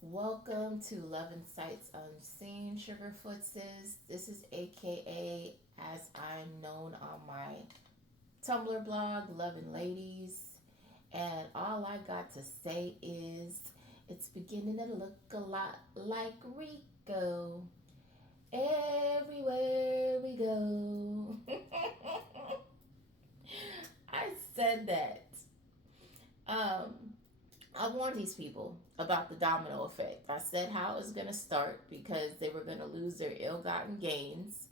Welcome to Love and Sights Unseen, Sugarfoot sis. This is AKA, as I'm known on my Tumblr blog, Love and Ladies. And all I got to say is it's beginning to look a lot like Rico everywhere we go. I said that. Um, I warned these people about the domino effect. I said how it was going to start because they were going to lose their ill gotten gains.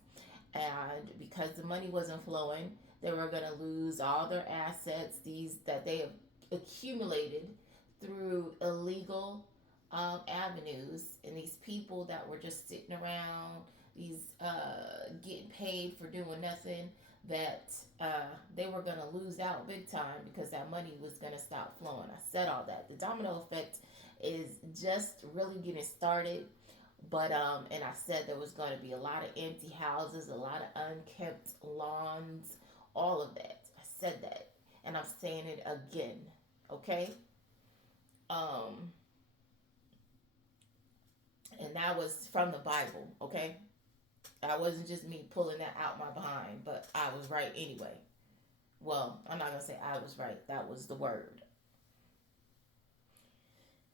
And because the money wasn't flowing, they were going to lose all their assets, these that they have accumulated through illegal avenues. And these people that were just sitting around, these getting paid for doing nothing, that they were going to lose out big time because that money was going to stop flowing. I said all that. The domino effect is just really getting started. But and I said there was going to be a lot of empty houses, a lot of unkept lawns, all of that. I said that, and I'm saying it again. Okay. Um, and that was from the Bible. Okay. I wasn't just me pulling that out my behind, but I was right anyway. Well, I'm not gonna say I was right. That was the word.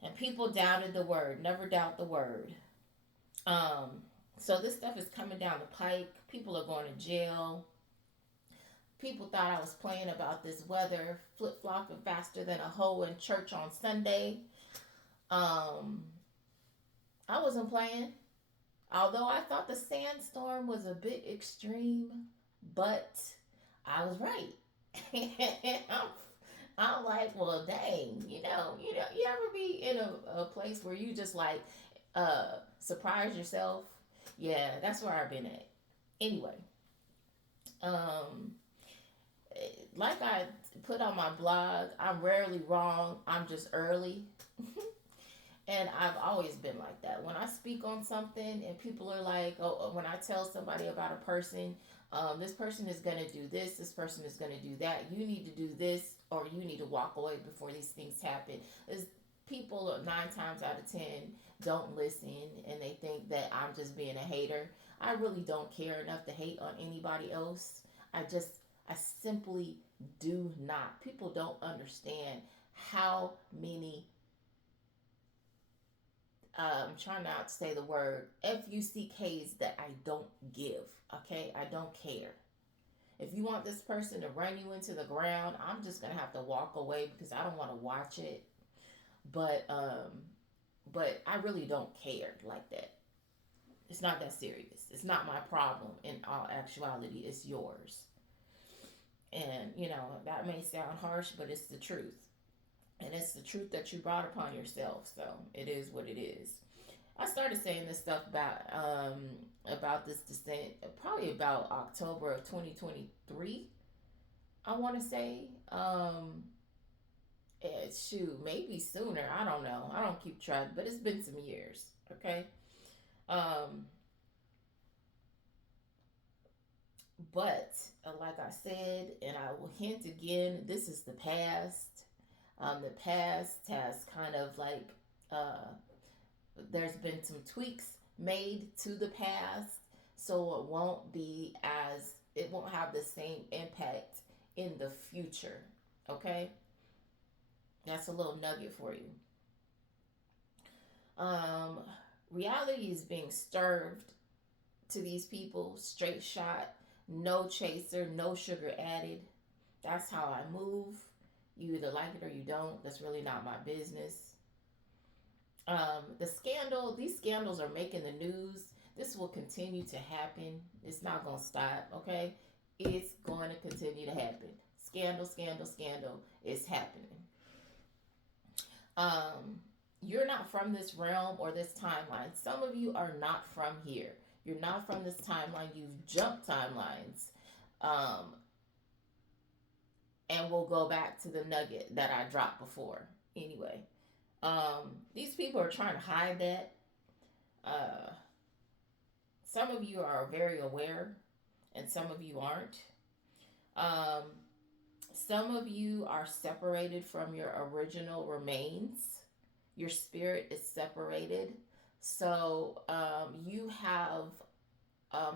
And people doubted the word. Never doubt the word. Um, so this stuff is coming down the pike. People are going to jail. People thought I was playing about this weather, flip flopping faster than a hoe in church on Sunday. Um, I wasn't playing. Although I thought the sandstorm was a bit extreme, but I was right. I'm, I'm like, well, dang, you ever be in a place where you just like surprise yourself? Yeah, that's where I've been at. Anyway, um, like I put on my blog, I'm rarely wrong. I'm just early. And I've always been like that. When I speak on something and people are like, oh, when I tell somebody about a person, this person is going to do this person is going to do that. You need to do this, or you need to walk away before these things happen. Is people 9 times out of 10 don't listen and they think that I'm just being a hater. I really don't care enough to hate on anybody else. I simply do not. People don't understand how many I'm trying not to say the word FUCKs that I don't give. Okay, I don't care. If you want this person to run you into the ground, I'm just gonna have to walk away because I don't want to watch it. But but I really don't care like that. It's not that serious. It's not my problem. In all actuality, it's yours. And that may sound harsh, but it's the truth. And it's the truth that you brought upon yourself. So it is what it is. I started saying this stuff about this descent probably about October of 2023. I want to say, shoot, maybe sooner. I don't know. I don't keep track, but it's been some years. Okay. Um, but like I said, and I will hint again, this is the past. The past has kind of like there's been some tweaks made to the past, so it won't have the same impact in the future. Okay, that's a little nugget for you. um Reality is being served to these people straight shot, no chaser, no sugar added. That's how I move. You either like it or you don't. That's really not my business. These scandals are making the news. This will continue to happen. It's not going to stop, okay? It's going to continue to happen. Scandal, scandal, scandal. It's happening. Um, you're not from this realm or this timeline. Some of you are not from here. You're not from this timeline. You've jumped timelines. Um, and we'll go back to the nugget that I dropped before. Anyway, these people are trying to hide that. Uh, some of you are very aware, and some of you aren't. Um, some of you are separated from your original remains. Your spirit is separated. So you have,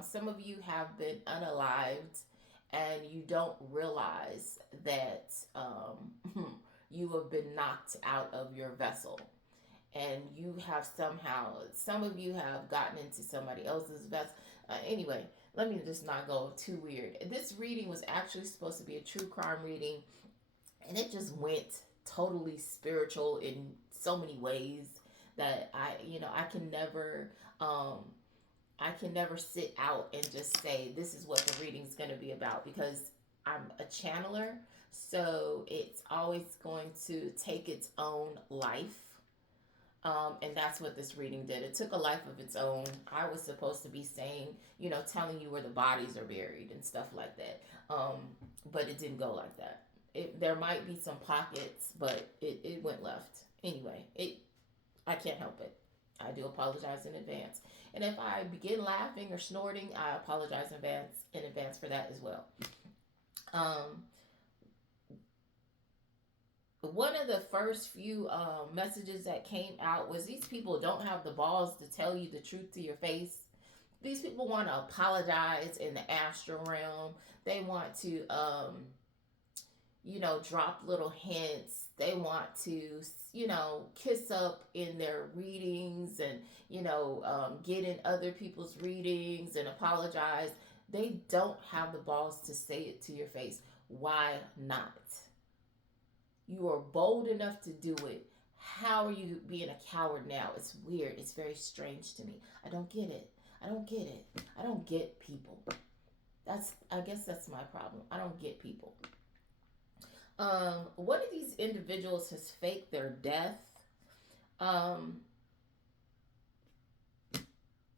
some of you have been unalived and you don't realize that you have been knocked out of your vessel. And you have somehow, some of you have gotten into somebody else's vessel. Anyway, let me just not go too weird. This reading was actually supposed to be a true crime reading, and it just went totally spiritual in so many ways that I can never, um, I can never sit out and just say this is what the reading's going to be about, because I'm a channeler, so it's always going to take its own life. And that's what this reading did. It took a life of its own. I was supposed to be saying, telling you where the bodies are buried and stuff like that. But it didn't go like that. There might be some pockets, but it went left. Anyway, I can't help it. I do apologize in advance. And if I begin laughing or snorting, I apologize in advance for that as well. Um, One of the first few messages that came out was these people don't have the balls to tell you the truth to your face. These people want to apologize in the astral realm. They want to, drop little hints. They want to, kiss up in their readings and, get in other people's readings and apologize. They don't have the balls to say it to your face. Why not? You are bold enough to do it. How are you being a coward now? It's weird. It's very strange to me. I don't get it. I don't get it. I don't get people. I guess that's my problem. I don't get people. One of these individuals has faked their death. Um,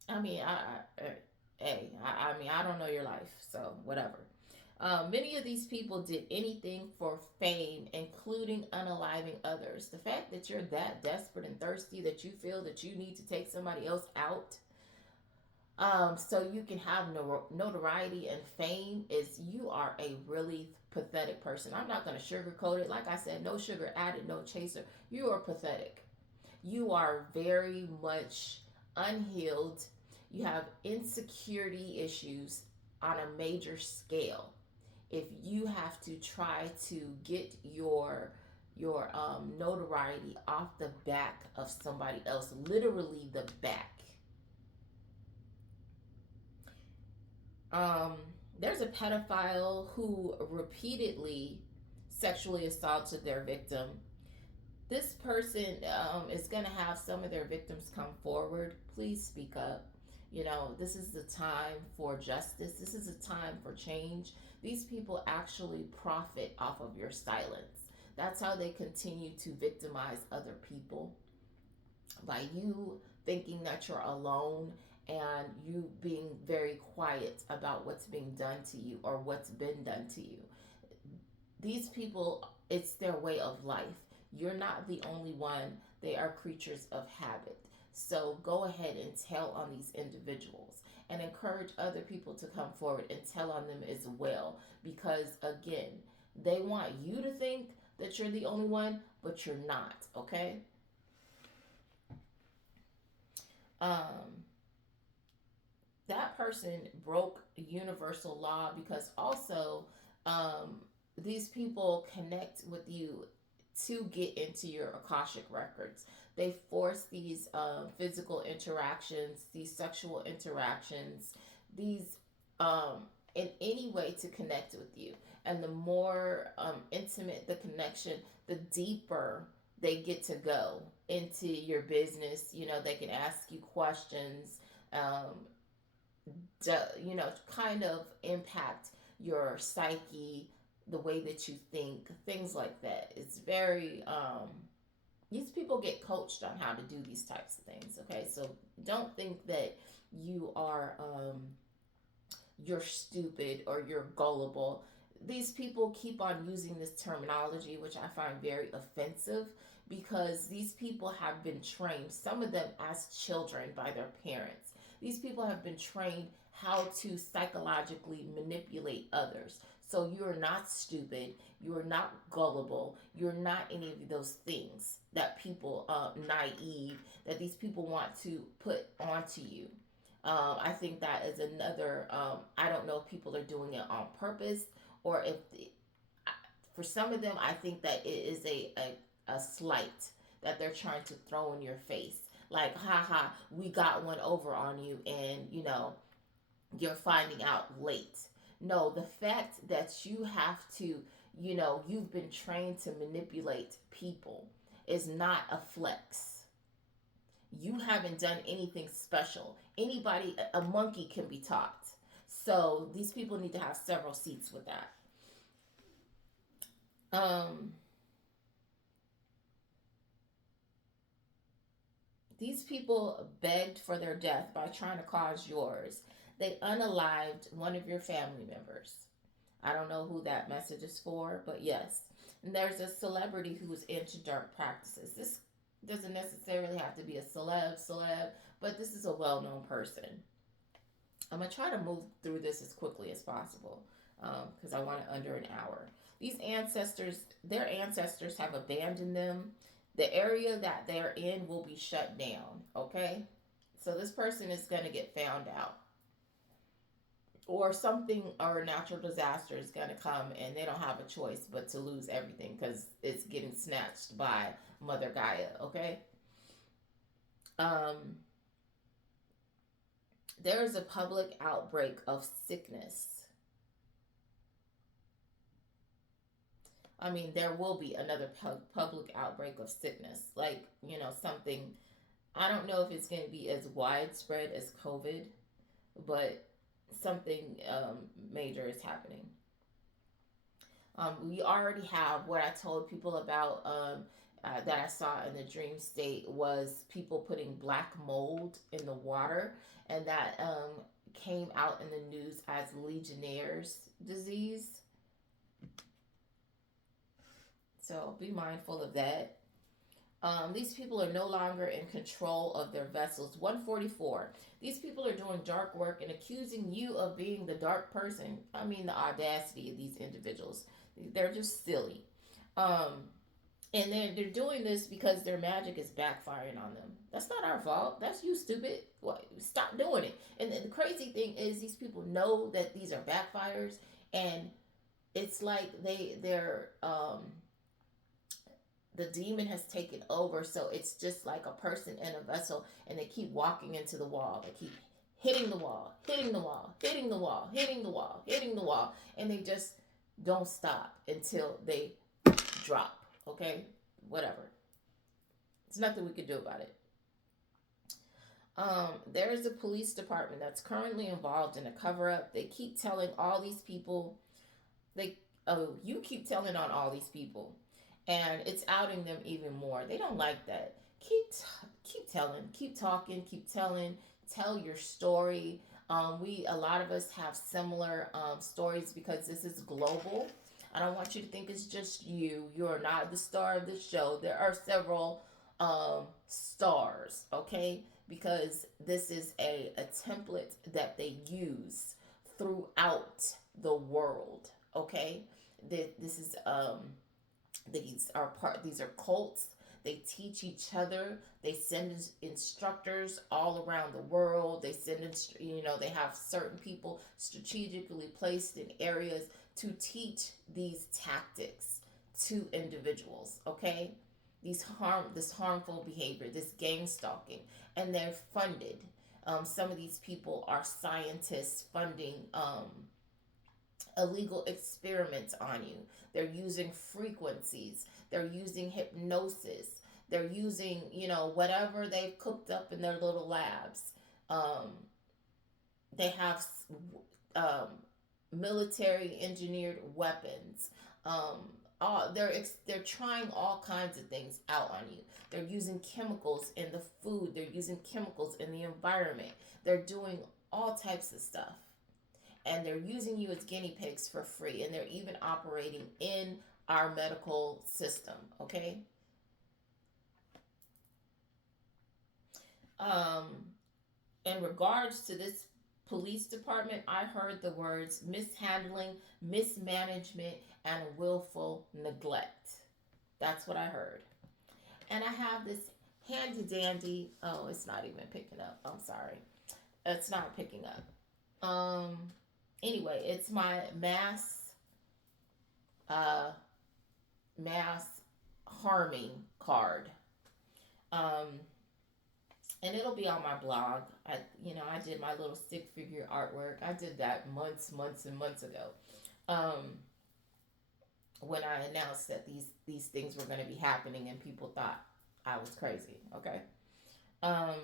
I mean, I don't know your life, so whatever. Many of these people did anything for fame, including unaliving others. The fact that you're that desperate and thirsty that you feel that you need to take somebody else out, so you can have notoriety and fame, is you are a really pathetic person. I'm not going to sugarcoat it. Like I said, no sugar added, no chaser. You are pathetic. You are very much unhealed. You have insecurity issues on a major scale. If you have to try to get your notoriety off the back of somebody else, literally the back. Um, there's a pedophile who repeatedly sexually assaulted their victim. This person is going to have some of their victims come forward. Please speak up. This is the time for justice. This is a time for change. These people actually profit off of your silence. That's how they continue to victimize other people. By you thinking that you're alone and you being very quiet about what's being done to you or what's been done to you. These people, it's their way of life. You're not the only one. They are creatures of habit. So go ahead and tell on these individuals and encourage other people to come forward and tell on them as well. Because again, they want you to think that you're the only one, but you're not, okay? That person broke universal law because also these people connect with you to get into your Akashic records. They force these physical interactions, these sexual interactions, these in any way to connect with you. And the more intimate the connection, the deeper they get to go into your business. They can ask you questions, kind of impact your psyche, the way that you think, things like that. It's very, these people get coached on how to do these types of things, okay? So don't think that you're stupid or you're gullible. These people keep on using this terminology, which I find very offensive, because these people have been trained, some of them as children, by their parents. These people have been trained how to psychologically manipulate others. So you're not stupid. You're not gullible. You're not any of those things that people, naive, that these people want to put onto you. I think that is another. I don't know if people are doing it on purpose or if, for some of them, I think that it is a slight that they're trying to throw in your face. Like, haha, we got one over on you, and you're finding out late. No, the fact that you have to, you've been trained to manipulate people is not a flex. You haven't done anything special. Anybody, a monkey can be taught. So these people need to have several seats with that. Um, these people begged for their death by trying to cause yours. They unalived one of your family members. I don't know who that message is for, but yes. And there's a celebrity who's into dark practices. This doesn't necessarily have to be a celeb, but this is a well-known person. I'm gonna try to move through this as quickly as possible because I want it under an hour. These ancestors, their ancestors have abandoned them. The area that they're in will be shut down. Okay, so this person is gonna get found out, or something, or a natural disaster is gonna come, and they don't have a choice but to lose everything because it's getting snatched by Mother Gaia. Okay. Um, there is a public outbreak of sickness. I mean, there will be another public outbreak of sickness. Like, something, I don't know if it's going to be as widespread as COVID, but something major is happening. We already have what I told people about, that I saw in the dream state, was people putting black mold in the water, and that came out in the news as Legionnaire's disease. So be mindful of that. These people are no longer in control of their vessels. 144. These people are doing dark work and accusing you of being the dark person. I mean, the audacity of these individuals. They're just silly. Um, and they're doing this because their magic is backfiring on them. That's not our fault. That's you, stupid. What? Stop doing it. And the crazy thing is, these people know that these are backfires, and it's like the demon has taken over. So it's just like a person in a vessel, and they keep walking into the wall. They keep hitting the wall, hitting the wall, hitting the wall, hitting the wall, hitting the wall, and they just don't stop until they drop. Okay, whatever. There's nothing we can do about it. There is a police department that's currently involved in a cover up. They keep telling all these people, they you keep telling on all these people, and it's outing them even more. They don't like that. Keep telling, keep talking, keep telling. Tell your story. We A lot of us have similar stories because this is global. I don't want you to think it's just you. You're not the star of the show. There are several stars, okay? Because this is a template that they use throughout the world, okay? This is these are cults. They teach each other. They send instructors all around the world. They have certain people strategically placed in areas to teach these tactics to individuals, okay? This harmful behavior, this gang stalking, and they're funded. Some of these people are scientists funding illegal experiments on you. They're using frequencies. They're using hypnosis. They're using, whatever they've cooked up in their little labs. Um, they have military engineered weapons. They're trying all kinds of things out on you. They're using chemicals in the food. They're using chemicals in the environment. They're doing all types of stuff, and they're using you as guinea pigs for free, and they're even operating in our medical system. Okay. um in regards to this police department, I heard the words mishandling, mismanagement, and willful neglect. That's what I heard. And I have this handy dandy. Oh, it's not even picking up. I'm sorry. It's not picking up. Anyway, it's my uh mass harming card. Um and it'll be on my blog. I did my little stick figure artwork. I did that months and months ago. Um when I announced that these things were going to be happening and people thought I was crazy, okay? Um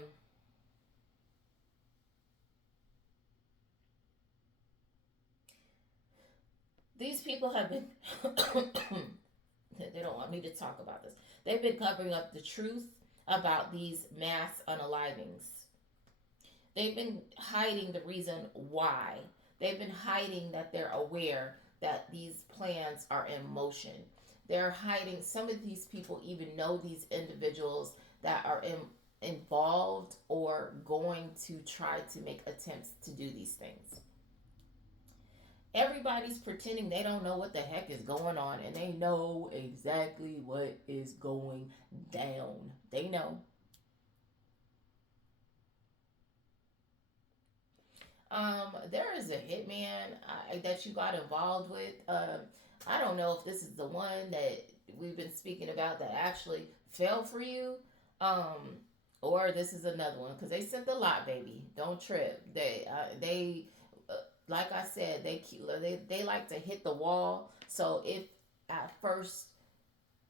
these people have been they don't want me to talk about this. They've been covering up the truth about these mass unalivings. They've been hiding the reason why. They've been hiding that they're aware that these plans are in motion. They're hiding, some of these people even know these individuals that are involved or going to try to make attempts to do these things. Everybody's pretending they don't know what the heck is going on, and they know exactly what is going down. They know. There is a hitman that you got involved with. I don't know if this is the one that we've been speaking about that actually fell for you, um, or this is another one because they sent a lot, baby. Don't trip. They like I said, they like to hit the wall. So if at first,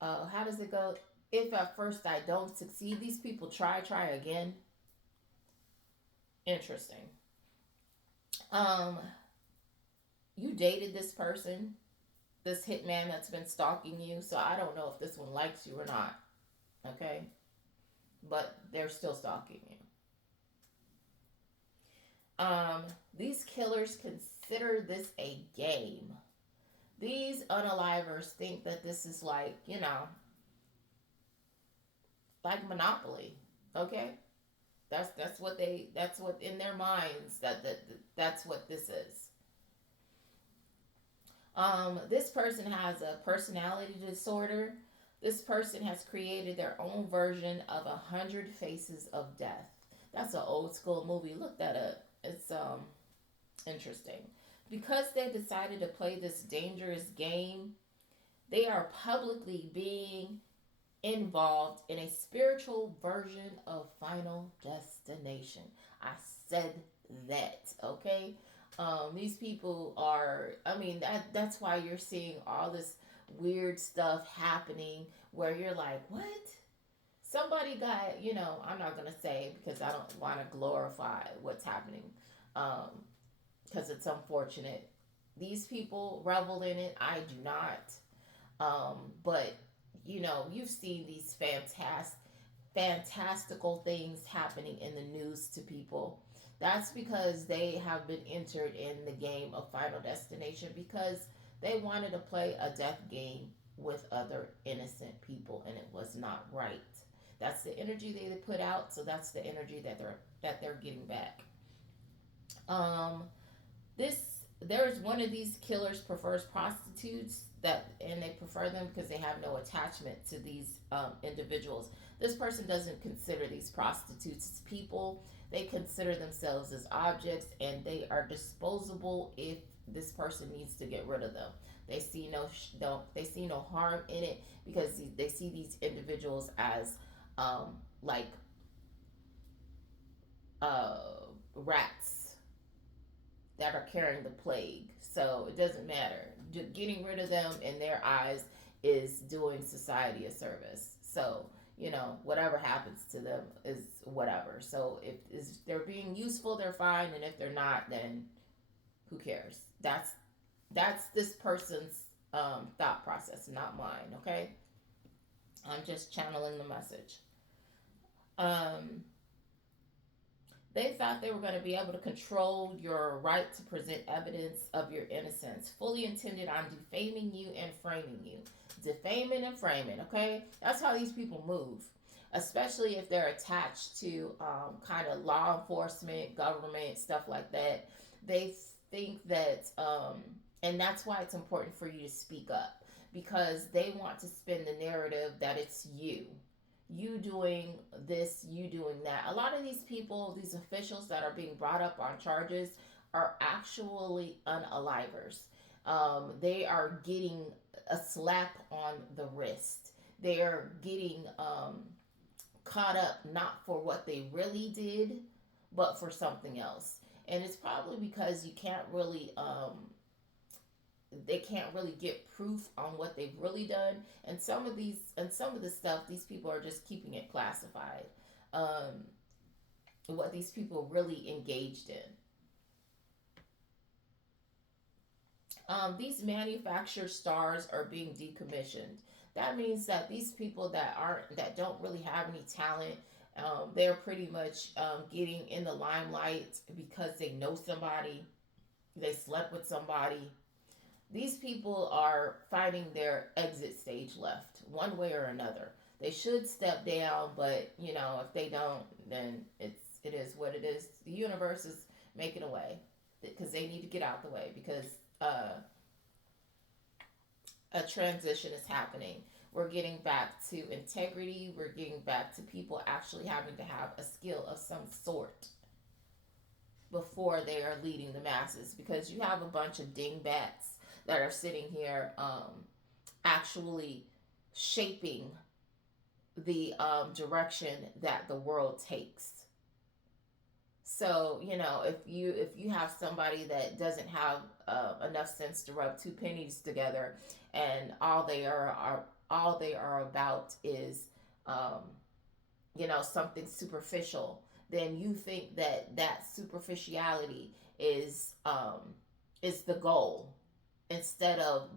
how does it go? If at first I don't succeed, these people try again. Interesting. Um, you dated this person, this hitman that's been stalking you. So I don't know if this one likes you or not. Okay, but they're still stalking you. Um, these killers consider this a game. These unalivers think that this is like Monopoly. Okay, that's what in their minds that's what this is. This person has a personality disorder. This person has created their own version of 100 Faces of Death. That's an old school movie. Look that up. It's interesting. Because they decided to play this dangerous game, they are publicly being involved in a spiritual version of Final Destination. I said that, okay? These people are, I mean, that's why you're seeing all this weird stuff happening where you're like, what? Somebody got, I'm not going to say because I don't want to glorify what's happening because it's unfortunate. These people revel in it. I do not. But you've seen these fantastical things happening in the news to people. That's because they have been entered in the game of Final Destination because they wanted to play a death game with other innocent people, and it was not right. That's the energy they put out, so that's the energy that they're getting back. Um, this there's one of these killers prefers prostitutes and they prefer them because they have no attachment to these individuals. This person doesn't consider these prostitutes as people. They consider themselves as objects, and they are disposable if this person needs to get rid of them. They see they see no harm in it because they see these individuals as like uh, rats that are carrying the plague. So it doesn't matter. Getting rid of them in their eyes is doing society a service. So, whatever happens to them is whatever. So if they're being useful, they're fine. And if they're not, then who cares? That's this person's thought process, not mine, okay? I'm just channeling the message. Um, They thought they were going to be able to control your right to present evidence of your innocence, fully intended on defaming you and framing you. Defaming and framing, okay? That's how these people move. especially if they're attached to kind of law enforcement, government, stuff like that. They think that, and that's why it's important for you to speak up, because they want to spin the narrative that it's you doing this, you doing that. A lot of these people, these officials that are being brought up on charges, are actually unalivers. They are getting a slap on the wrist. They are getting caught up not for what they really did, but for something else. And it's probably because you can't really they can't really get proof on what they've really done, and some of the stuff these people are just keeping it classified. um, what these people really engaged in. These manufactured stars are being decommissioned. That means that these people that don't really have any talent, they're pretty much getting in the limelight because they know somebody, they slept with somebody. These people are finding their exit stage left, one way or another. They should step down, but if they don't, then it is what it is. The universe is making a way because they need to get out the way, because uh, a transition is happening. We're getting back to integrity. We're getting back to people actually having to have a skill of some sort before they are leading the masses, because you have a bunch of dingbats that are sitting here actually shaping the direction that the world takes. So if you have somebody that doesn't have enough sense to rub two pennies together, and all they are about is um, something superficial, then you think that that superficiality is is the goal, instead of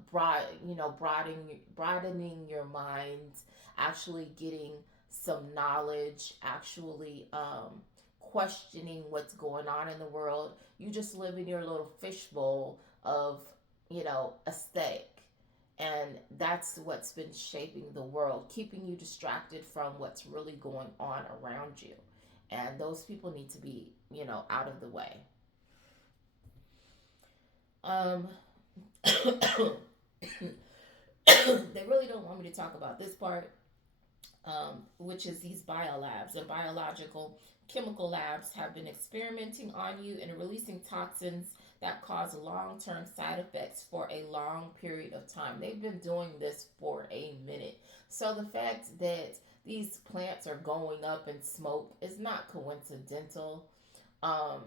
broadening your mind, actually getting some knowledge, actually questioning what's going on in the world. You just live in your little fishbowl of aesthetic, and that's what's been shaping the world, keeping you distracted from what's really going on around you. And those people need to be out of the way. um they really don't want me to talk about this part, which is these biolabs and biological chemical labs have been experimenting on you and releasing toxins that cause long term side effects for a long period of time. They've been doing this for a minute. So the fact that these plants are going up in smoke is not coincidental. Um,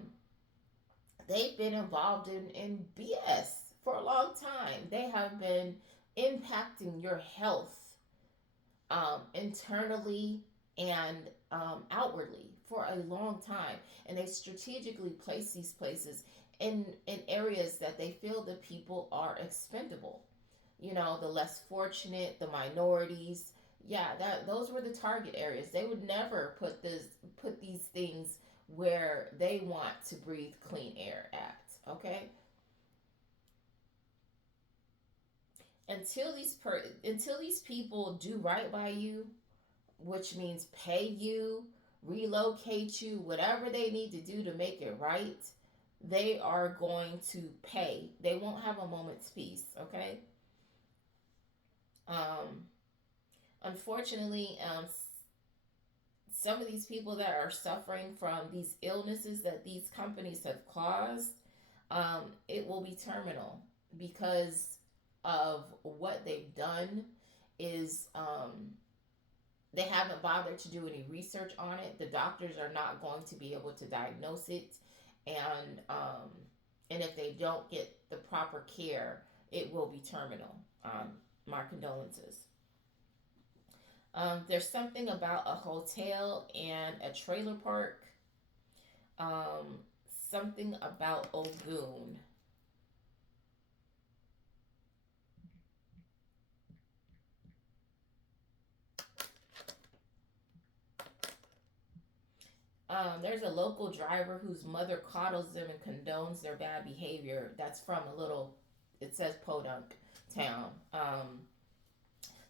they've been involved in BS for a long time. They have been impacting your health internally and outwardly for a long time. And they strategically place these places in areas that they feel the people are expendable. The less fortunate, the minorities. Yeah, that those were the target areas. They would never put these things where they want to breathe clean air at. Okay, until these people do right by you, which means pay you, relocate you, whatever they need to do to make it right, they are going to pay. They won't have a moment's peace. Okay. Um, Unfortunately, some of these people that are suffering from these illnesses that these companies have caused, it will be terminal because of what they've done. Is They haven't bothered to do any research on it. The doctors are not going to be able to diagnose it, and if they don't get the proper care, it will be terminal. My condolences. There's something about a hotel and a trailer park. Um, Something about Ogun. There's a local driver whose mother coddles them and condones their bad behavior. That's from a little, it says Podunk town.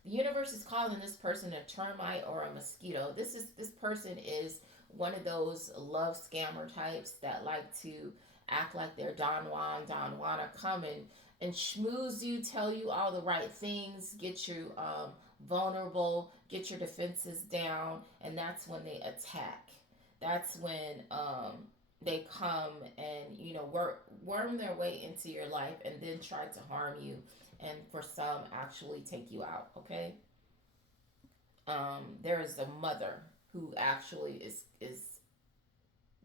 The universe is calling this person a termite or a mosquito. This person is one of those love scammer types that like to act like they're Don Juan, Don Juana, come and schmooze you, tell you all the right things, get you vulnerable, get your defenses down, and that's when they attack. That's when they come and worm their way into your life and then try to harm you, and for some actually take you out. Okay. There is a mother who actually is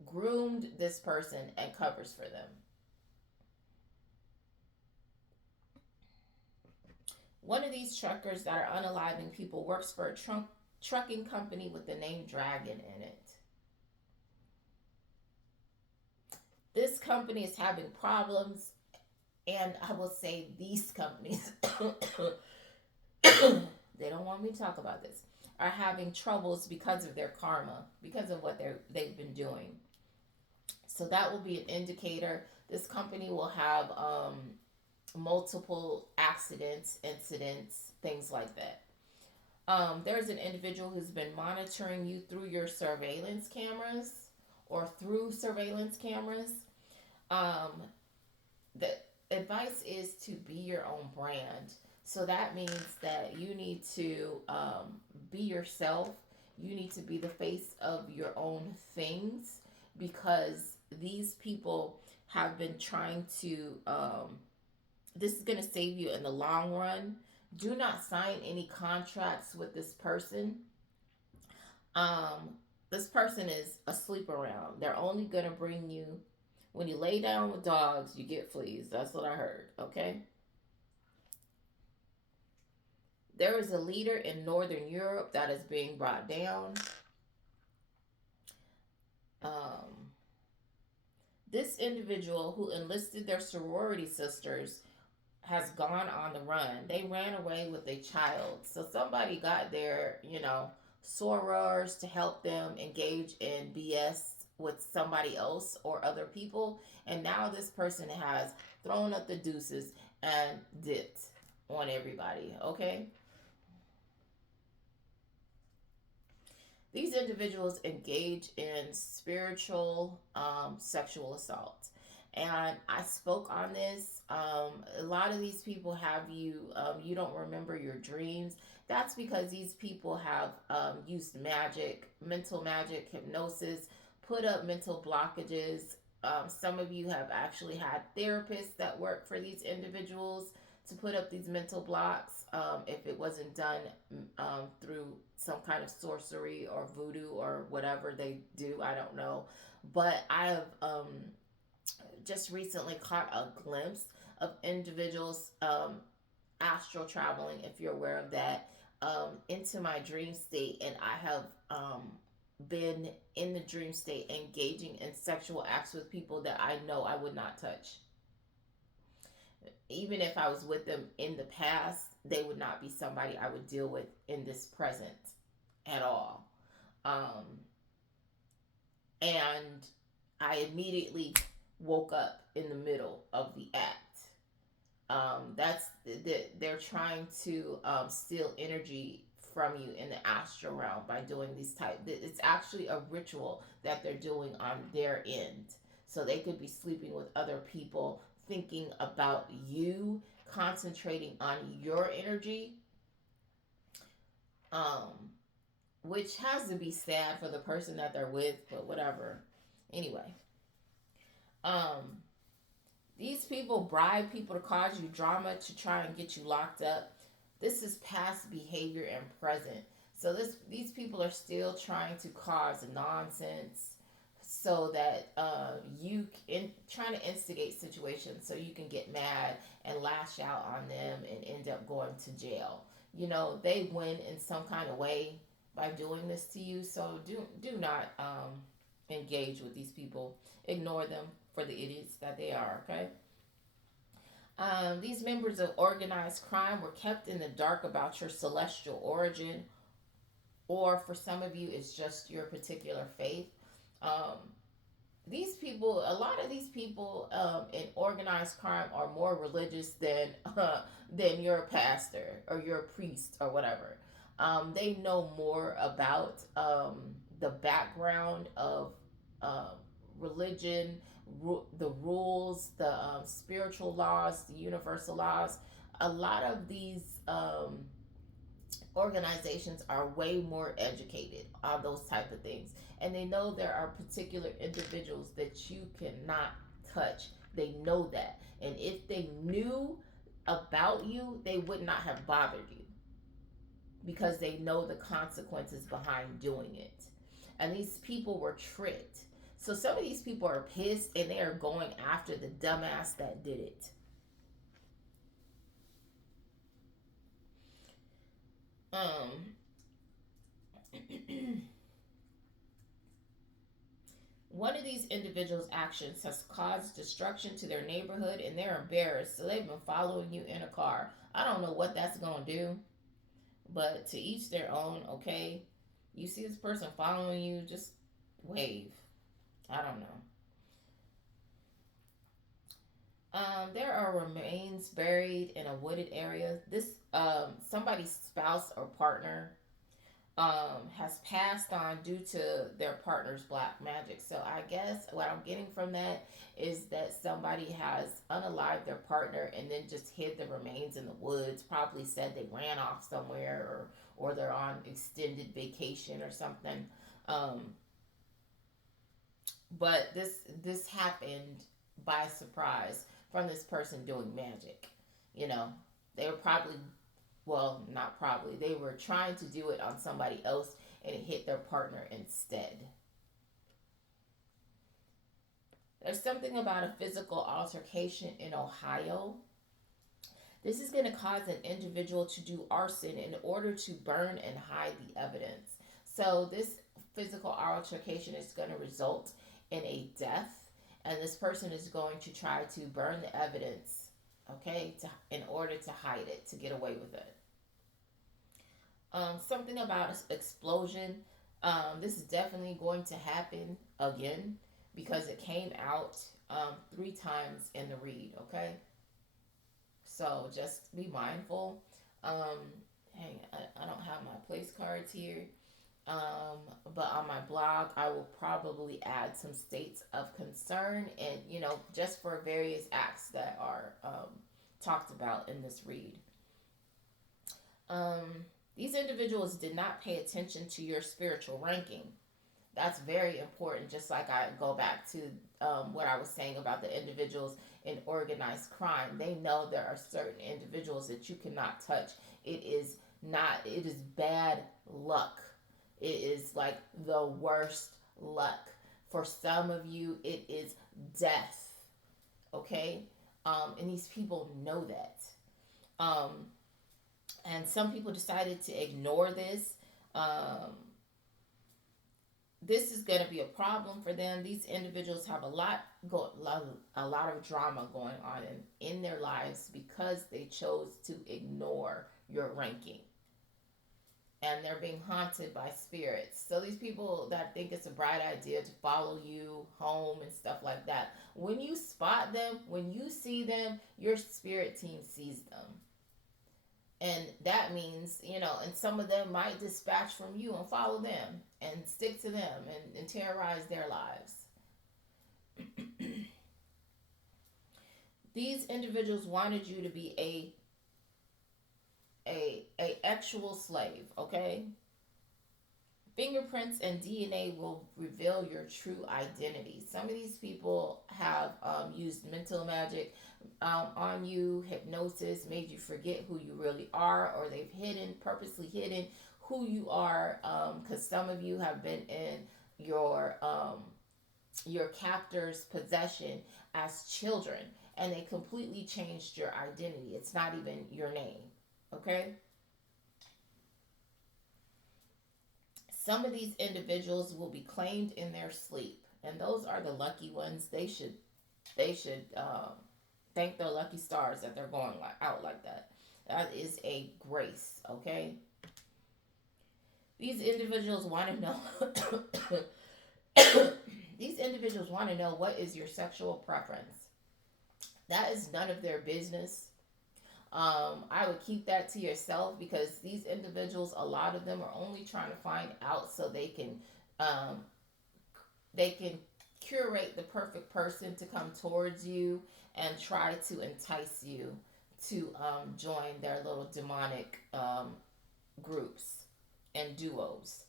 groomed this person and covers for them. One of these truckers that are unaliving people works for a trucking company with the name Dragon in it. This company is having problems, and I will say these companies, they don't want me to talk about this, are having troubles because of their karma, because of what they've been doing. So that will be an indicator. This company will have multiple accidents, incidents, things like that. There's an individual who's been monitoring you through your surveillance cameras or through surveillance cameras. Um, the advice is to be your own brand. So that means that you need to be yourself. You need to be the face of your own things, because these people have been trying to. This is going to save you in the long run. Do not sign any contracts with this person. Um, this person is a sleep around. They're only going to bring you, when you lay down with dogs, you get fleas. That's what I heard. Okay. There is a leader in Northern Europe that is being brought down. Um, this individual who enlisted their sorority sisters has gone on the run. They ran away with a child. So somebody got their, sorors to help them engage in BS with somebody else or other people. And now this person has thrown up the deuces and dipped on everybody. Okay. These individuals engage in spiritual sexual assault. And I spoke on this. A lot of these people have you, you don't remember your dreams. That's because these people have used magic, mental magic, hypnosis, put up mental blockages. Some of you have actually had therapists that work for these individuals to put up these mental blocks, if it wasn't done through some kind of sorcery or voodoo or whatever they do. I don't know. But I have just recently caught a glimpse of individuals astral traveling, if you're aware of that, into my dream state. And I have been in the dream state engaging in sexual acts with people that I know I would not touch. Even if I was with them in the past, they would not be somebody I would deal with in this present at all. Um, and I immediately woke up in the middle of the act. They're trying to steal energy from you in the astral realm by doing these type. It's actually a ritual that they're doing on their end. So they could be sleeping with other people, thinking about you, concentrating on your energy, um, which has to be sad for the person that they're with, but whatever. Anyway, um, these people bribe people to cause you drama to try and get you locked up. This is past behavior and present. So these people are still trying to cause nonsense so that trying to instigate situations so you can get mad and lash out on them and end up going to jail. They win in some kind of way by doing this to you. So do not engage with these people. Ignore them for the idiots that they are. Okay. These members of organized crime were kept in the dark about your celestial origin, or for some of you, it's just your particular faith. Um, these people, a lot of these people in organized crime are more religious than your pastor or your priest or whatever. They know more about the background of um, religion, the rules, the spiritual laws, the universal laws. A lot of these organizations are way more educated on those type of things, and they know there are particular individuals that you cannot touch. They know that, and if they knew about you, they would not have bothered you, because they know the consequences behind doing it. And these people were tricked. So some of these people are pissed and they are going after the dumbass that did it. um One of these individuals' actions has caused destruction to their neighborhood and they're embarrassed. So they've been following you in a car. I don't know what that's going to do, but to each their own, okay? You see this person following you, just wave. I don't know. There are remains buried in a wooded area. This somebody's spouse or partner has passed on due to their partner's black magic. So I guess what I'm getting from that is that somebody has unalived their partner and then just hid the remains in the woods. Probably said they ran off somewhere, or they're on extended vacation or something. Um, but this happened by surprise from this person doing magic. You know, they were probably, well, not probably, they were trying to do it on somebody else and it hit their partner instead. There's something about a physical altercation in Ohio. This is going to cause an individual to do arson in order to burn and hide the evidence. So, this physical altercation is going to result in a death, and this person is going to try to burn the evidence, okay, in order to hide it, to get away with it. Something about explosion. This is definitely going to happen again because it came out 3 times in the read, okay? So just be mindful. I don't have my place cards here. But on my blog, I will probably add some states of concern and, just for various acts that are talked about in this read. Um, these individuals did not pay attention to your spiritual ranking. That's very important. Just like I go back to what I was saying about the individuals in organized crime, they know there are certain individuals that you cannot touch. It is not, it is bad luck. It is like the worst luck. For some of you, it is death. Okay? And these people know that. Um, and some people decided to ignore this. Um, this is going to be a problem for them. These individuals have a lot of drama going on in their lives because they chose to ignore your ranking, and they're being haunted by spirits. So these people that think it's a bright idea to follow you home and stuff like that, when you spot them, when you see them, your spirit team sees them. And that means, and some of them might dispatch from you and follow them and stick to them and terrorize their lives. These individuals wanted you to be a actual slave, okay? Fingerprints and DNA will reveal your true identity. Some of these people have used mental magic on you, hypnosis, made you forget who you really are, or they've purposely hidden who you are, because some of you have been in your captor's possession as children, and they completely changed your identity. It's not even your name, okay? Some of these individuals will be claimed in their sleep, and those are the lucky ones. They should thank their lucky stars that they're going out like that. That is a grace, okay? These individuals want to know. These individuals want to know what is your sexual preference. That is none of their business. I would keep that to yourself, because these individuals, a lot of them are only trying to find out so um, they can curate the perfect person to come towards you and try to entice you to join their little demonic groups and duos.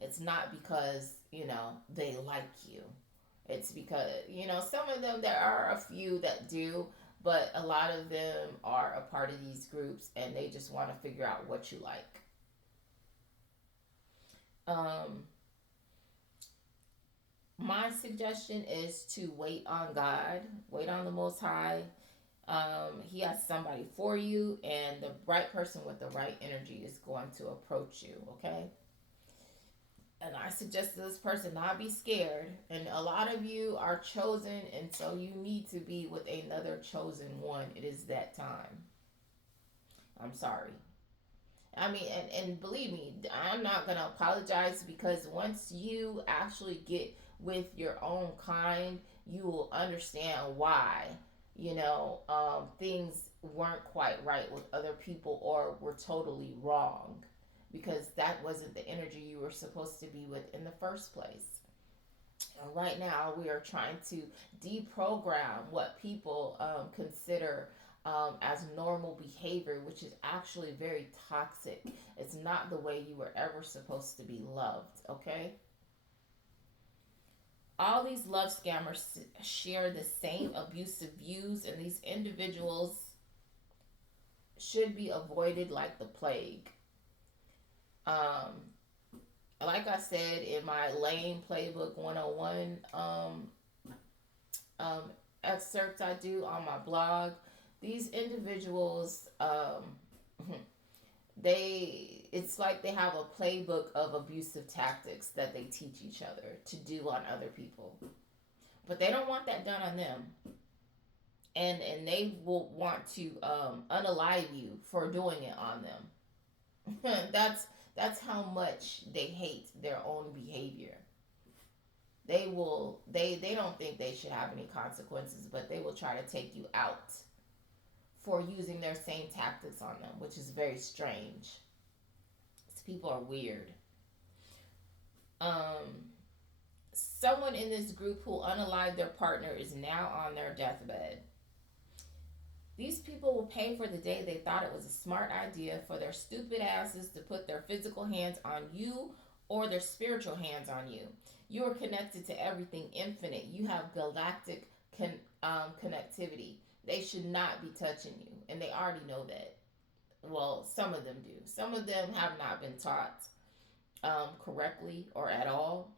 It's not because, they like you. It's because, some of them, there are a few that do, but a lot of them are a part of these groups and they just want to figure out what you like. Um, my suggestion is to wait on God, wait on the Most High. He has somebody for you, and the right person with the right energy is going to approach you, okay? And I suggest to this person not be scared. And a lot of you are chosen, and so you need to be with another chosen one. It is that time. I'm sorry. I mean, and believe me, I'm not going to apologize, because once you actually get with your own kind, you will understand why, things weren't quite right with other people or were totally wrong, because that wasn't the energy you were supposed to be with in the first place. And right now, we are trying to deprogram what people consider as normal behavior, which is actually very toxic. It's not the way you were ever supposed to be loved, okay? All these love scammers share the same abusive views, and these individuals should be avoided like the plague. Um, like I said in my Lane Playbook 101 um, excerpts I do on my blog, these individuals, it's like they have a playbook of abusive tactics that they teach each other to do on other people, but they don't want that done on them, and they will want to unalive you for doing it on them. That's how much they hate their own behavior. They don't think they should have any consequences, but they will try to take you out for using their same tactics on them, which is very strange. These people are weird. Um, Someone in this group who unalived their partner is now on their deathbed. These people will pay for the day they thought it was a smart idea for their stupid asses to put their physical hands on you or their spiritual hands on you. You are connected to everything infinite. You have galactic connectivity. They should not be touching you, and they already know that. Well, some of them do. Some of them have not been taught correctly or at all,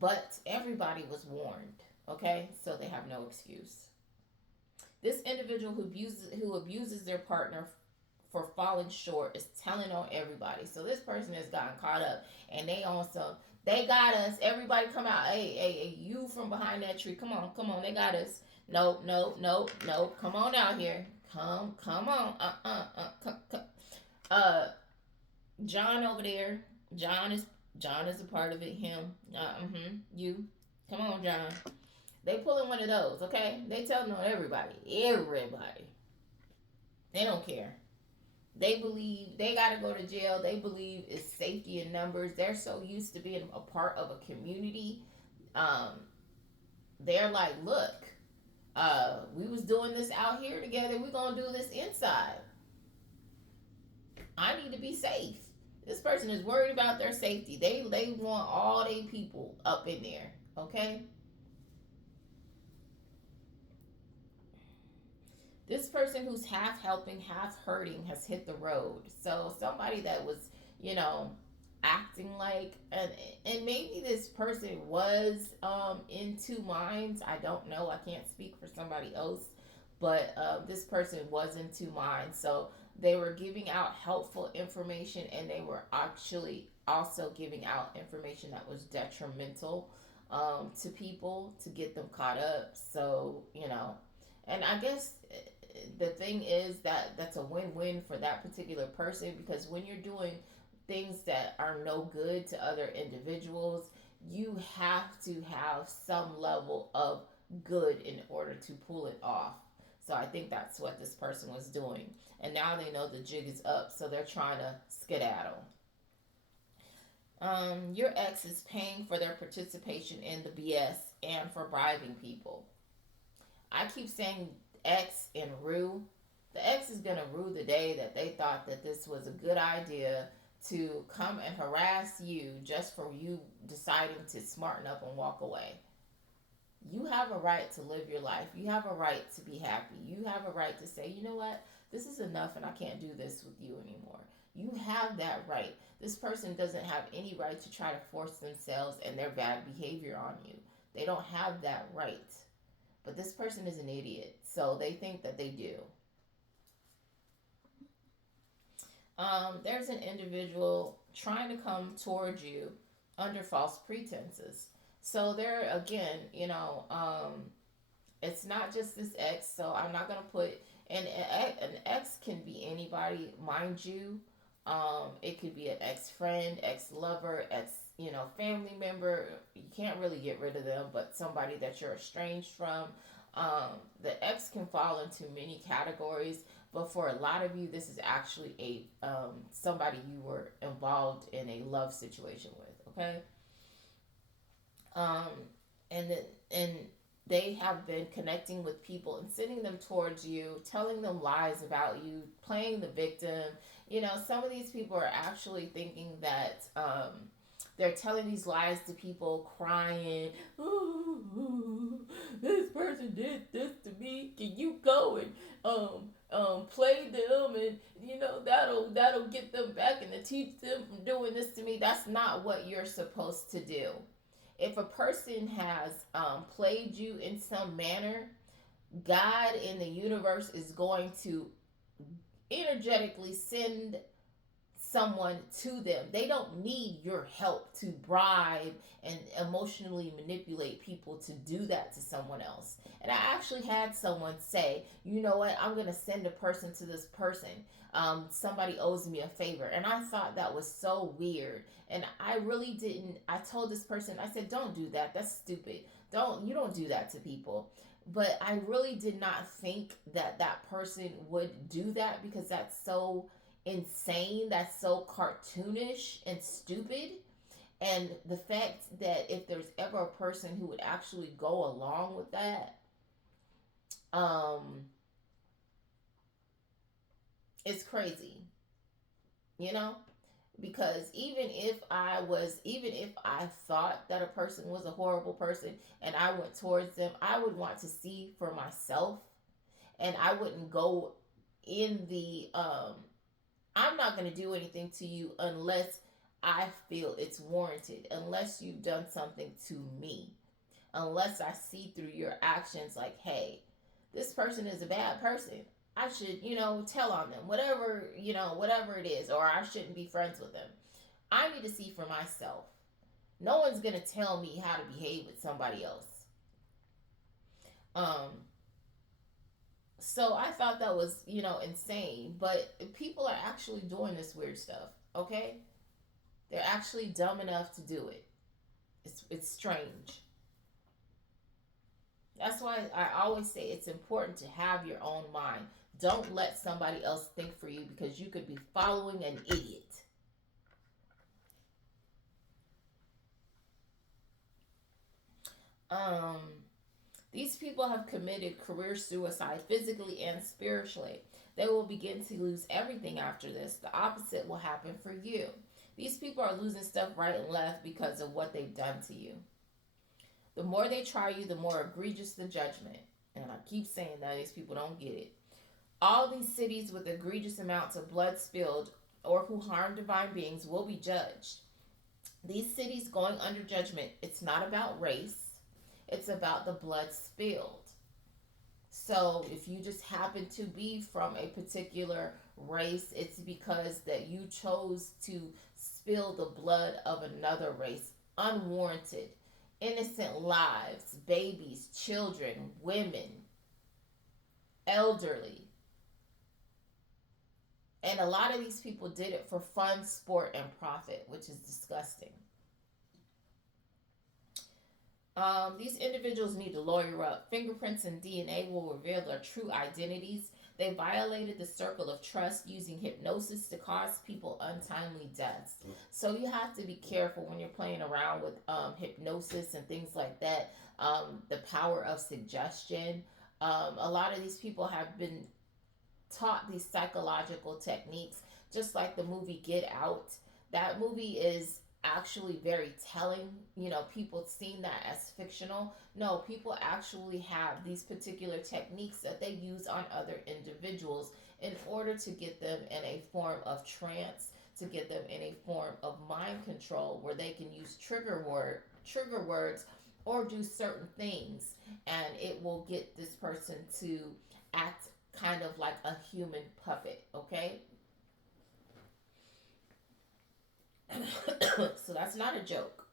but everybody was warned, okay? So they have no excuse. This individual who abuses their partner for falling short is telling on everybody. So this person has gotten caught up, and they got us. Everybody come out. Hey, you from behind that tree. Come on, they got us. No, no, no, no. Come on out here. Come on. Come. Uh, John over there. John is a part of it. Him. You. Come on, John. They pulling one of those, okay? They telling on everybody. Everybody. They don't care. They believe they got to go to jail. They believe it's safety in numbers. They're so used to being a part of a community. Um, they're like, look, we was doing this out here together. We're going to do this inside. I need to be safe. This person is worried about their safety. They want all their people up in there, okay? This person who's half helping, half hurting has hit the road. So somebody that was, you know, acting like, and maybe this person was in two minds. I don't know. I can't speak for somebody else, but this person was in two minds. So they were giving out helpful information, and they were actually also giving out information that was detrimental to people to get them caught up. So, you know, and I guess the thing is that that's a win-win for that particular person, because when you're doing things that are no good to other individuals, you have to have some level of good in order to pull it off. So I think that's what this person was doing. And now they know the jig is up, so they're trying to skedaddle. Your ex is paying for their participation in the BS and for bribing people. I keep saying X and rue. The X is gonna rue the day that they thought that this was a good idea to come and harass you just for you deciding to smarten up and walk away. You have a right to live your life. You have a right to be happy. You have a right to say, you know what, this is enough and I can't do this with you anymore. You have that right. This person doesn't have any right to try to force themselves and their bad behavior on you. They don't have that right. But this person is an idiot, so they think that they do. There's an individual trying to come towards you under false pretenses. So there again, it's not just this ex. So I'm not gonna put an ex can be anybody, mind you. It could be an ex friend, ex lover, ex family member. You can't really get rid of them, but somebody that you're estranged from. The ex can fall into many categories, but for a lot of you, this is actually a somebody you were involved in a love situation with. Okay, um, and they have been connecting with people and sending them towards you, telling them lies about you, playing the victim. Some of these people are actually thinking that they're telling these lies to people, crying, "Ooh, this person did this to me. Can you go and play them, and that'll get them back and to teach them from doing this to me." That's not what you're supposed to do. If a person has played you in some manner, God in the universe is going to energetically send someone to them. They don't need your help to bribe and emotionally manipulate people to do that to someone else. And I actually had someone say, you know what, I'm going to send a person to this person. Somebody owes me a favor. And I thought that was so weird. And I really didn't. I told this person, I said, don't do that. That's stupid. You don't do that to people. But I really did not think that that person would do that, because that's so insane, that's so cartoonish and stupid. And the fact that if there's ever a person who would actually go along with that, um it's crazy, you know because even if I thought that a person was a horrible person and I went towards them, I would want to see for myself. And I wouldn't go in the I'm not going to do anything to you unless I feel it's warranted, unless you've done something to me, unless I see through your actions like, hey, this person is a bad person. I should, tell on them, whatever it is, or I shouldn't be friends with them. I need to see for myself. No one's going to tell me how to behave with somebody else. Um, so I thought that was, insane. But people are actually doing this weird stuff, okay? They're actually dumb enough to do it. It's strange. That's why I always say it's important to have your own mind. Don't let somebody else think for you, because you could be following an idiot. Um, these people have committed career suicide physically and spiritually. They will begin to lose everything after this. The opposite will happen for you. These people are losing stuff right and left because of what they've done to you. The more they try you, the more egregious the judgment. And I keep saying that these people don't get it. All these cities with egregious amounts of blood spilled or who harm divine beings will be judged. These cities going under judgment, it's not about race, it's about the blood spilled. So if you just happen to be from a particular race, it's because that you chose to spill the blood of another race, unwarranted. Innocent lives, babies, children, women, elderly. And a lot of these people did it for fun, sport, and profit, which is disgusting. These individuals need to lawyer up. Fingerprints and DNA will reveal their true identities. They violated the circle of trust using hypnosis to cause people untimely deaths. So you have to be careful when you're playing around with hypnosis and things like that. The power of suggestion. A lot of these people have been taught these psychological techniques, just like the movie Get Out. That movie is actually very telling. You know, people seen that as fictional. No, people actually have these particular techniques that they use on other individuals in order to get them in a form of trance, to get them in a form of mind control where they can use trigger words or do certain things, and it will get this person to act kind of like a human puppet, okay? So that's not a joke.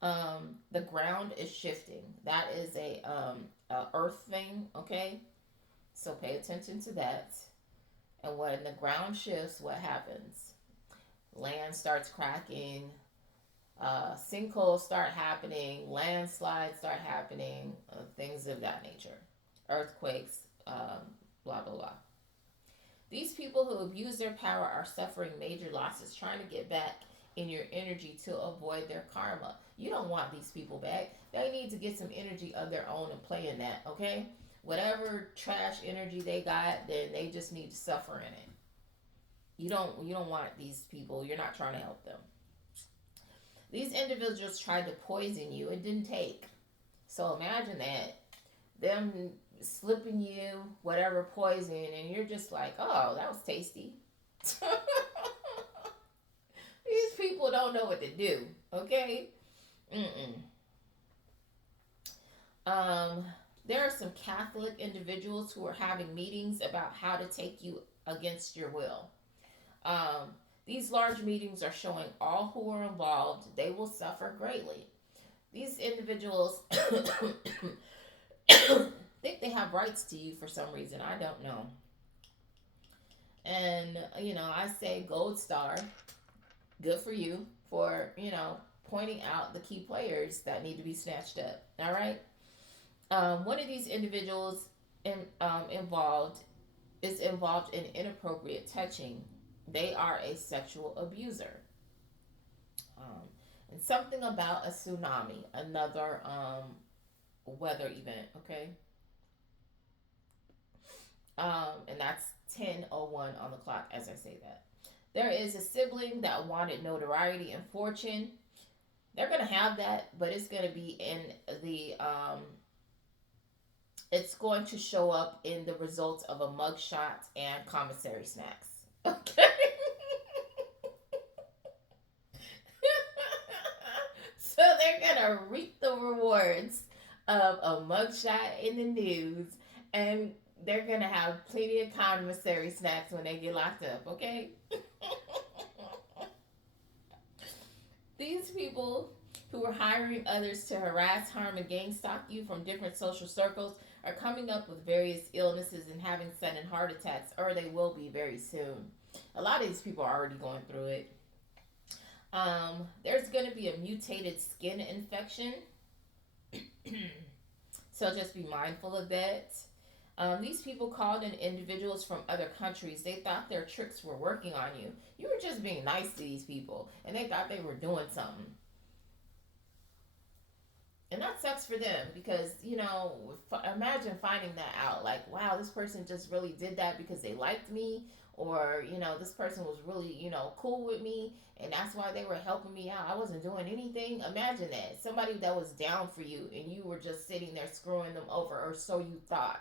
The ground is shifting. That is a earth thing, okay? So pay attention to that. And when the ground shifts, what happens? Land starts cracking, sinkholes start happening, landslides start happening, things of that nature, earthquakes, blah, blah, blah. These people who abuse their power are suffering major losses trying to get back in your energy to avoid their karma. You don't want these people back. They need to get some energy of their own and play in that, okay? Whatever trash energy they got, then they just need to suffer in it. You don't want these people. You're not trying to help them. These individuals tried to poison you. It didn't take. So imagine that. Them slipping you whatever poison and you're just like, oh, that was tasty. These people don't know what to do, okay? There are some Catholic individuals who are having meetings about how to take you against your will. These large meetings are showing all who are involved they will suffer greatly. These individuals think they have rights to you for some reason. I don't know. And, I say gold star. Good for you for, pointing out the key players that need to be snatched up. All right? One of these individuals involved is involved in inappropriate touching. They are a sexual abuser. And something about a tsunami, another weather event, okay? And that's 10:01 on the clock as I say that. There is a sibling that wanted notoriety and fortune. They're going to have that, but it's going to be in the it's going to show up in the results of a mugshot and commissary snacks. Okay. So they're going to reap the rewards of a mugshot in the news, and they're going to have plenty of commissary snacks when they get locked up, okay? These people who are hiring others to harass, harm, and gang stalk you from different social circles are coming up with various illnesses and having sudden heart attacks, or they will be very soon. A lot of these people are already going through it. There's going to be a mutated skin infection. So just be mindful of that. These people called in individuals from other countries. They thought their tricks were working on you. You were just being nice to these people, and they thought they were doing something. And that sucks for them because, imagine finding that out. Like, wow, this person just really did that because they liked me, or, this person was really, cool with me, and that's why they were helping me out. I wasn't doing anything. Imagine that. Somebody that was down for you, and you were just sitting there screwing them over, or so you thought.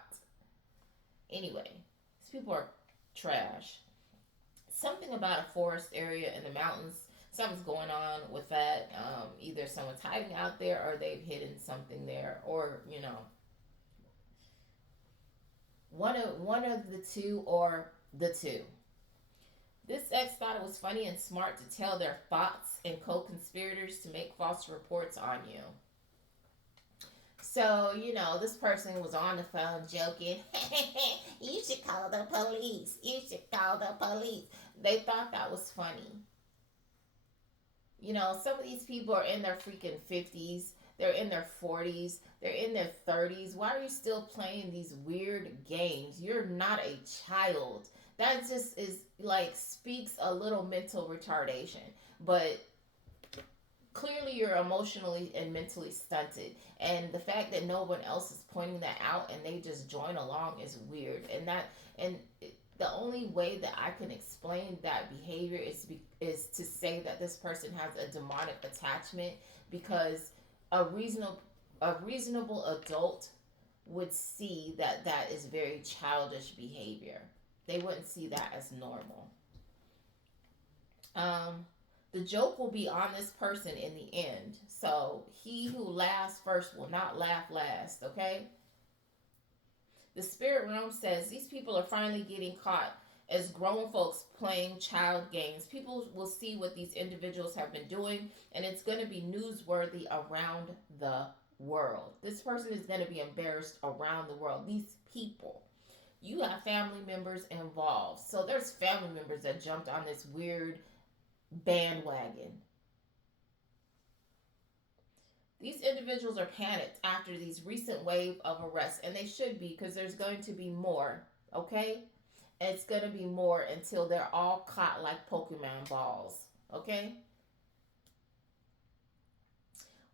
Anyway, these people are trash. Something about a forest area in the mountains. Something's going on with that. Either someone's hiding out there or they've hidden something there. Or, one of the two or the two. This ex thought it was funny and smart to tell their thoughts and co-conspirators to make false reports on you. So, this person was on the phone joking. You should call the police. You should call the police. They thought that was funny. Some of these people are in their freaking 50s. They're in their 40s, they're in their 30s. Why are you still playing these weird games? You're not a child. That just is like speaks a little mental retardation. But clearly you're emotionally and mentally stunted, and the fact that no one else is pointing that out and they just join along is weird. And the only way that I can explain that behavior is to say that this person has a demonic attachment, because a reasonable adult would see that that is very childish behavior. They wouldn't see that as normal. um the joke will be on this person in the end. So he who laughs first will not laugh last, okay? The spirit realm says these people are finally getting caught as grown folks playing child games. People will see what these individuals have been doing, and it's going to be newsworthy around the world. This person is going to be embarrassed around the world. These people. You have family members involved. So there's family members that jumped on this weird bandwagon. These individuals are panicked after these recent wave of arrests, and they should be, because there's going to be more, okay? And it's going to be more until they're all caught like Pokemon balls, okay?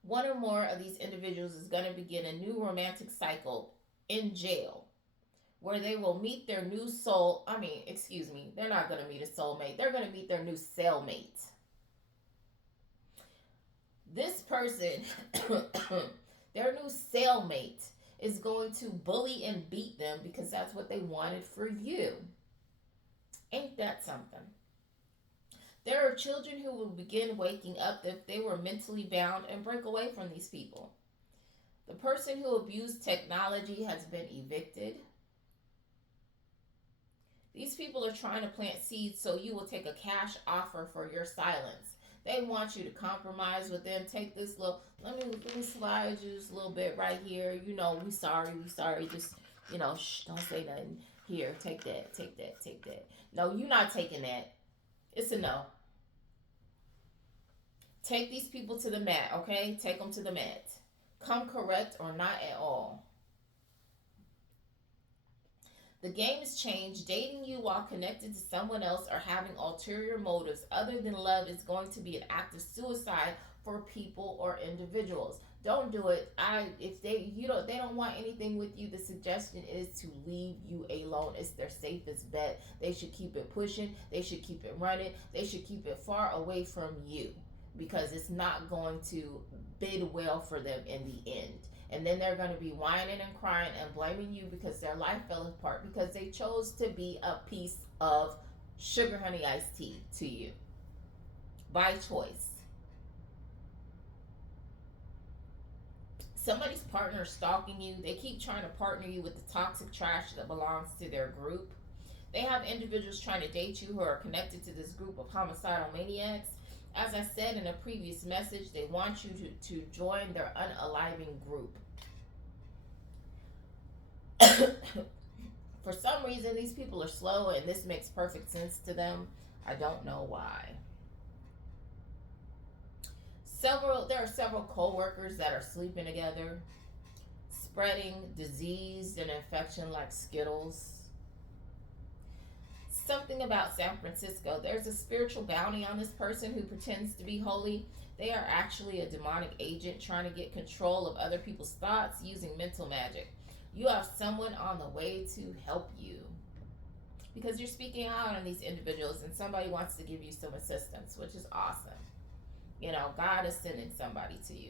One or more of these individuals is going to begin a new romantic cycle in jail, where they will meet their new soul. I mean, excuse me, they're not going to meet a soulmate. They're going to meet their new cellmate. This person, their new cellmate, is going to bully and beat them because that's what they wanted for you. Ain't that something? There are children who will begin waking up if they were mentally bound and break away from these people. The person who abused technology has been evicted. These people are trying to plant seeds so you will take a cash offer for your silence. They want you to compromise with them. Take this little, let me slide you just a little bit right here. You know, we sorry. Just, shh, don't say nothing. Here, take that. No, you're not taking that. It's a no. Take these people to the mat, okay? Take them to the mat. Come correct or not at all. The game has changed. Dating you while connected to someone else or having ulterior motives other than love is going to be an act of suicide for people or individuals. Don't do it. If they don't want anything with you, the suggestion is to leave you alone. It's their safest bet. They should keep it pushing. They should keep it running. They should keep it far away from you, because it's not going to bid well for them in the end. And then they're going to be whining and crying and blaming you because their life fell apart because they chose to be a piece of sugar honey iced tea to you by choice. Somebody's partner is stalking you. They keep trying to partner you with the toxic trash that belongs to their group. They have individuals trying to date you who are connected to this group of homicidal maniacs. As I said in a previous message, they want you to join their unaliving group. For some reason, these people are slow, and this makes perfect sense to them. I don't know why. There are several co-workers that are sleeping together, spreading disease and infection like Skittles. Something about San Francisco. There's a spiritual bounty on this person who pretends to be holy. They are actually a demonic agent trying to get control of other people's thoughts using mental magic. You have someone on the way to help you because you're speaking out on these individuals, and somebody wants to give you some assistance, which is awesome. God is sending somebody to you.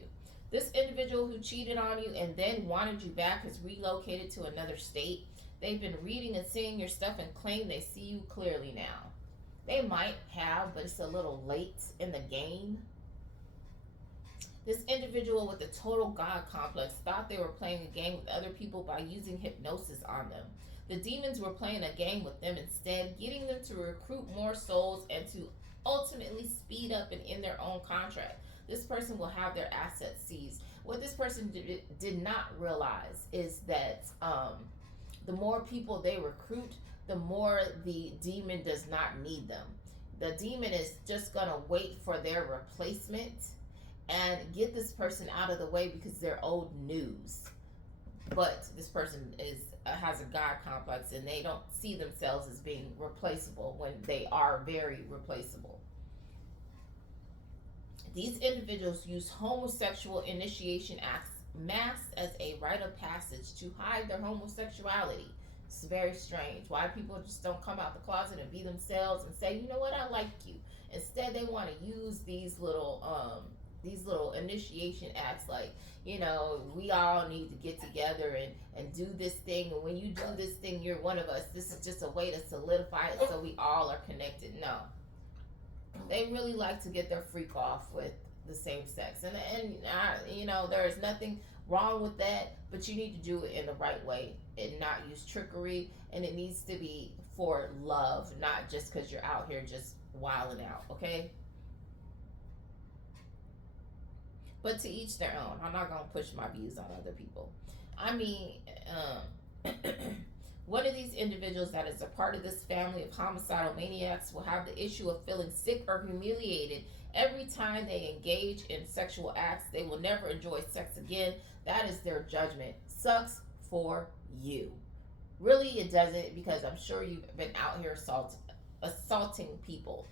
This individual who cheated on you and then wanted you back has relocated to another state. They've been reading and seeing your stuff and claim they see you clearly now. They might have, but it's a little late in the game. This individual with a total God complex thought they were playing a game with other people by using hypnosis on them. The demons were playing a game with them instead, getting them to recruit more souls and to ultimately speed up and end their own contract. This person will have their assets seized. What this person did not realize is that the more people they recruit, the more the demon does not need them. The demon is just going to wait for their replacement, and get this person out of the way because they're old news. But this person has a God complex, and they don't see themselves as being replaceable when they are very replaceable. These individuals use homosexual initiation acts masked as a rite of passage to hide their homosexuality. It's very strange why people just don't come out the closet and be themselves and say, you know what, I like you. Instead, they want to use these little initiation acts, like, you know, we all need to get together and do this thing, and when you do this thing, you're one of us. This is just a way to solidify it so we all are connected. No, they really like to get their freak off with the same sex, and you know, there is nothing wrong with that, but you need to do it in the right way and not use trickery, and it needs to be for love, not just because you're out here just wilding out. Okay, but to each their own. I'm not gonna push my views on other people. I mean, one of these individuals that is a part of this family of homicidal maniacs will have the issue of feeling sick or humiliated every time they engage in sexual acts. They will never enjoy sex again. That is their judgment. Sucks for you. Really, it doesn't, because I'm sure you've been out here assaulting people.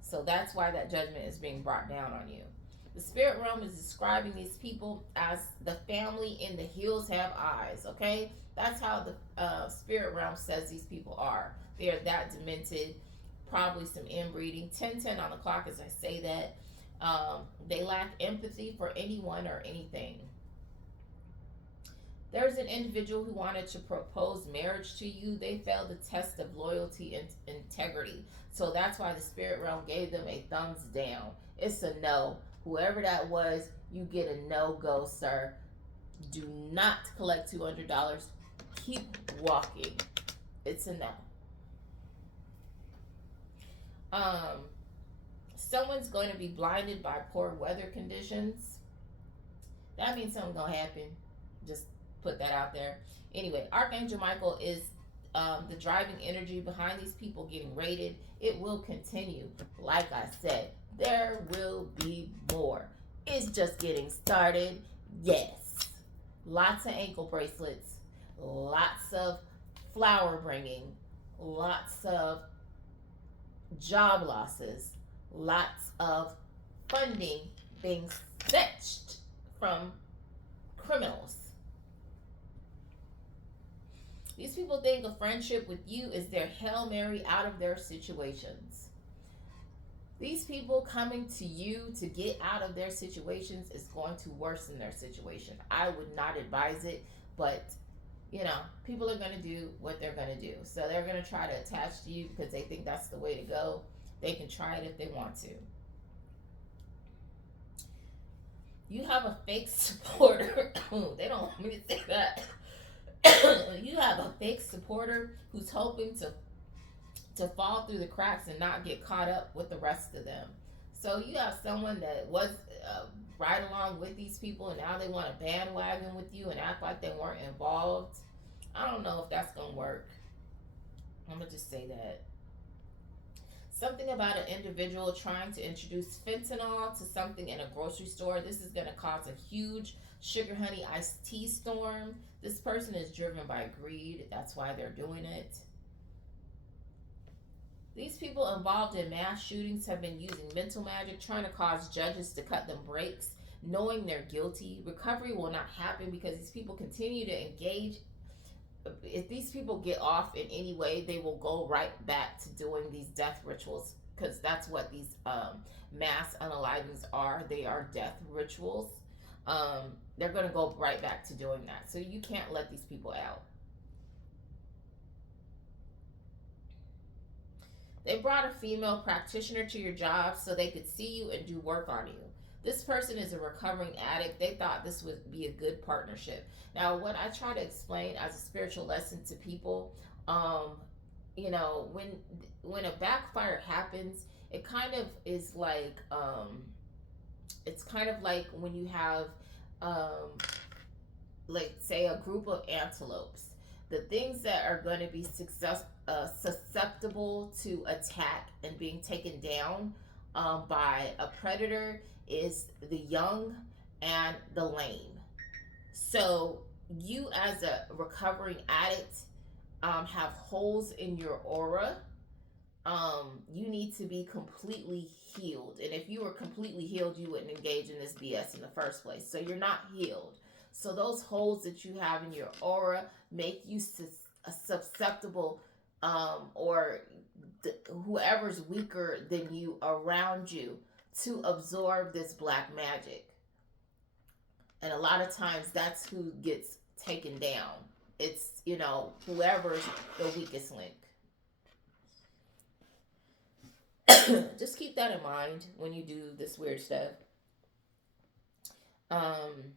So that's why that judgment is being brought down on you. The spirit realm is describing these people as the family in the hills have eyes, okay? That's how the spirit realm says these people are. They are that demented, probably some inbreeding. 10:10 on the clock as I say that. They lack empathy for anyone or anything. There's an individual who wanted to propose marriage to you. They failed the test of loyalty and integrity. So that's why the spirit realm gave them a thumbs down. It's a no. Whoever that was, you get a no-go, sir. Do not collect $200. Keep walking. It's a no. Someone's going to be blinded by poor weather conditions. That means something's going to happen. Just put that out there. Anyway, Archangel Michael is the driving energy behind these people getting raided. It will continue. Like I said, there will be more. It's just getting started. Yes. Lots of ankle bracelets. Lots of flower bringing. Lots of job losses. Lots of funding being fetched from criminals. These people think a friendship with you is their Hail Mary out of their situations. These people coming to you to get out of their situations is going to worsen their situation. I would not advise it, but you know, people are going to do what they're going to do. So they're going to try to attach to you because they think that's the way to go. They can try it if they want to. You have a fake supporter. They don't want me to say that. You have a fake supporter who's hoping to fall through the cracks and not get caught up with the rest of them. So you have someone that was right along with these people, and now they want to bandwagon with you and act like they weren't involved. I don't know if that's going to work. I'm going to just say that. Something about an individual trying to introduce fentanyl to something in a grocery store. This is going to cause a huge sugar honey iced tea storm. This person is driven by greed. That's why they're doing it. These people involved in mass shootings have been using mental magic, trying to cause judges to cut them breaks, knowing they're guilty. Recovery will not happen because these people continue to engage. If these people get off in any way, they will go right back to doing these death rituals, because that's what these mass unalivings are. They are death rituals. They're going to go right back to doing that. So you can't let these people out. They brought a female practitioner to your job so they could see you and do work on you. This person is a recovering addict. They thought this would be a good partnership. Now, what I try to explain as a spiritual lesson to people, you know, when a backfire happens, it kind of is like, it's kind of like when you have, like, say, a group of antelopes. The things that are going to be susceptible to attack and being taken down by a predator is the young and the lame. So you, as a recovering addict, have holes in your aura. You need to be completely healed. And if you were completely healed, you wouldn't engage in this BS in the first place. So you're not healed. So those holes that you have in your aura make you susceptible, or whoever's weaker than you around you, to absorb this black magic. And a lot of times that's who gets taken down. It's, whoever's the weakest link. Just keep that in mind when you do this weird stuff. Um,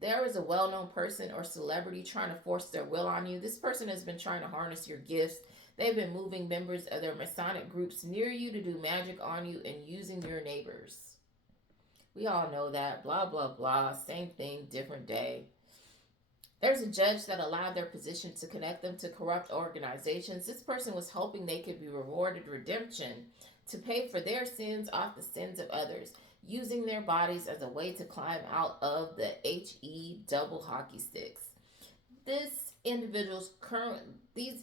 there is a well known person or celebrity trying to force their will on you. This person has been trying to harness your gifts. They've been moving members of their Masonic groups near you to do magic on you and using your neighbors. We all know that. Blah, blah, blah. Same thing, different day. There's a judge that allowed their position to connect them to corrupt organizations. This person was hoping they could be rewarded redemption to pay for their sins off the sins of others, using their bodies as a way to climb out of the HE double hockey sticks. This individual's current these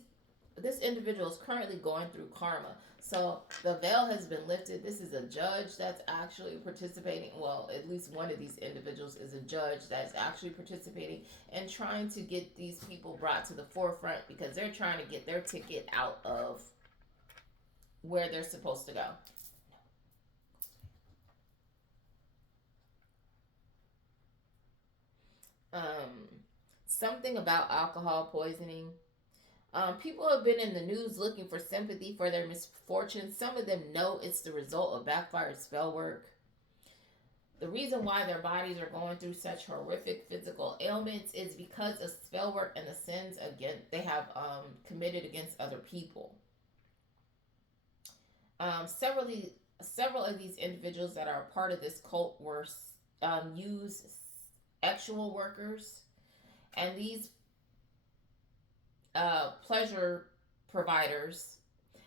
this individual is currently going through karma. So the veil has been lifted. This is a judge that's actually participating. Well, at least one of these individuals is a judge that's actually participating and trying to get these people brought to the forefront because they're trying to get their ticket out of where they're supposed to go. Um, Something about alcohol poisoning. People have been in the news looking for sympathy for their misfortunes. Some of them know it's the result of backfired spell work. The reason why their bodies are going through such horrific physical ailments is because of spell work and the sins again they have committed against other people. Um, several, of these, several of these individuals that are part of this cult were used sexual workers, and these pleasure providers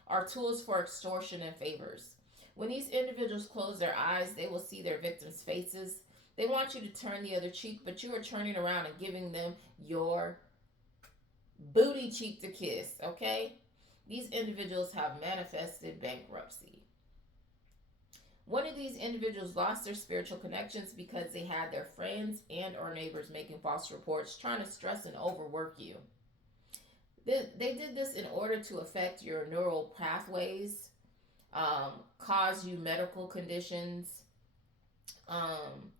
are tools for extortion and favors. When these individuals close their eyes, they will see their victims' faces. They want you to turn the other cheek, but you are turning around and giving them your booty cheek to kiss, okay? These individuals have manifested bankruptcy. One of these individuals lost their spiritual connections because they had their friends and or neighbors making false reports, trying to stress and overwork you. They did this in order to affect your neural pathways, cause you medical conditions. Um,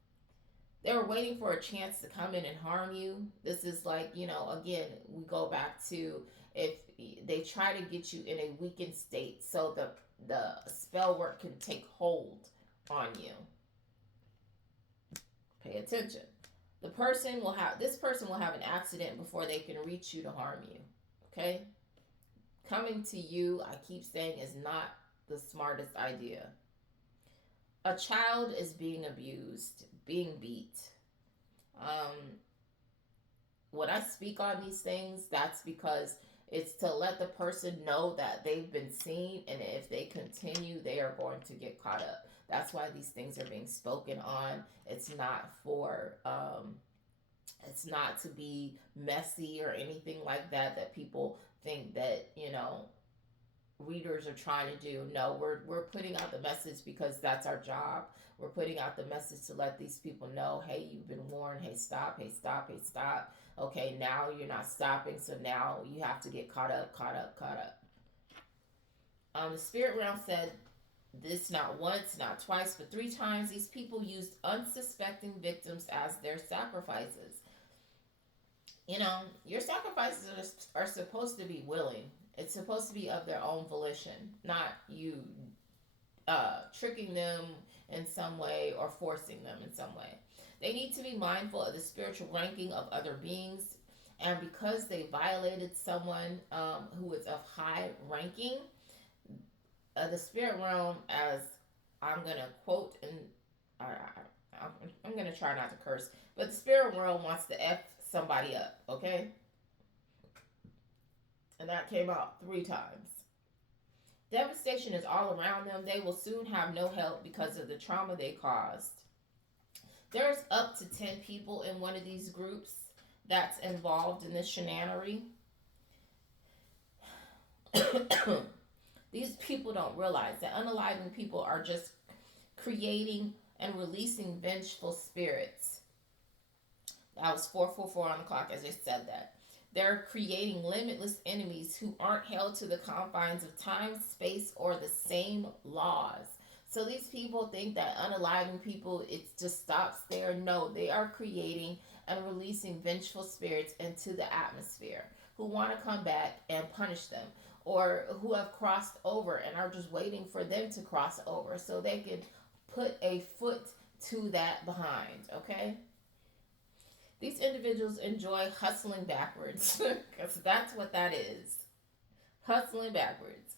they were waiting for a chance to come in and harm you. This is like, again, we go back to if they try to get you in a weakened state so the spell work can take hold on you. Pay attention. This person will have an accident before they can reach you to harm you. Okay? Coming to you, I keep saying, is not the smartest idea. A child is being abused, being beat. Um, when I speak on these things, that's because it's to let the person know that they've been seen, and if they continue, they are going to get caught up. That's why these things are being spoken on. It's not for it's not to be messy or anything like that people think that, readers are trying to do. No, we're putting out the message because that's our job. We're putting out the message to let these people know, hey, you've been warned. Hey, stop. Hey, stop. Hey, stop. Okay, now you're not stopping, so now you have to get caught up. The spirit realm said this not once, not twice, but 3 times. These people used unsuspecting victims as their sacrifices. Your sacrifices are supposed to be willing. It's supposed to be of their own volition, not you tricking them in some way or forcing them in some way. They need to be mindful of the spiritual ranking of other beings, and because they violated someone who is of high ranking, the spirit realm, as I'm going to quote, and I'm going to try not to curse, but the spirit realm wants to F somebody up, okay? And that came out 3 times. Devastation is all around them. They will soon have no help because of the trauma they caused. There's up to 10 people in one of these groups that's involved in this shenanery. These people don't realize that unaliving people are just creating and releasing vengeful spirits. That was 444 on the clock as I said that. They're creating limitless enemies who aren't held to the confines of time, space, or the same laws. So these people think that unaliving people, it just stops there. No, they are creating and releasing vengeful spirits into the atmosphere who want to come back and punish them, or who have crossed over and are just waiting for them to cross over so they can put a foot to that behind, okay? These individuals enjoy hustling backwards because that's what that is. Hustling backwards.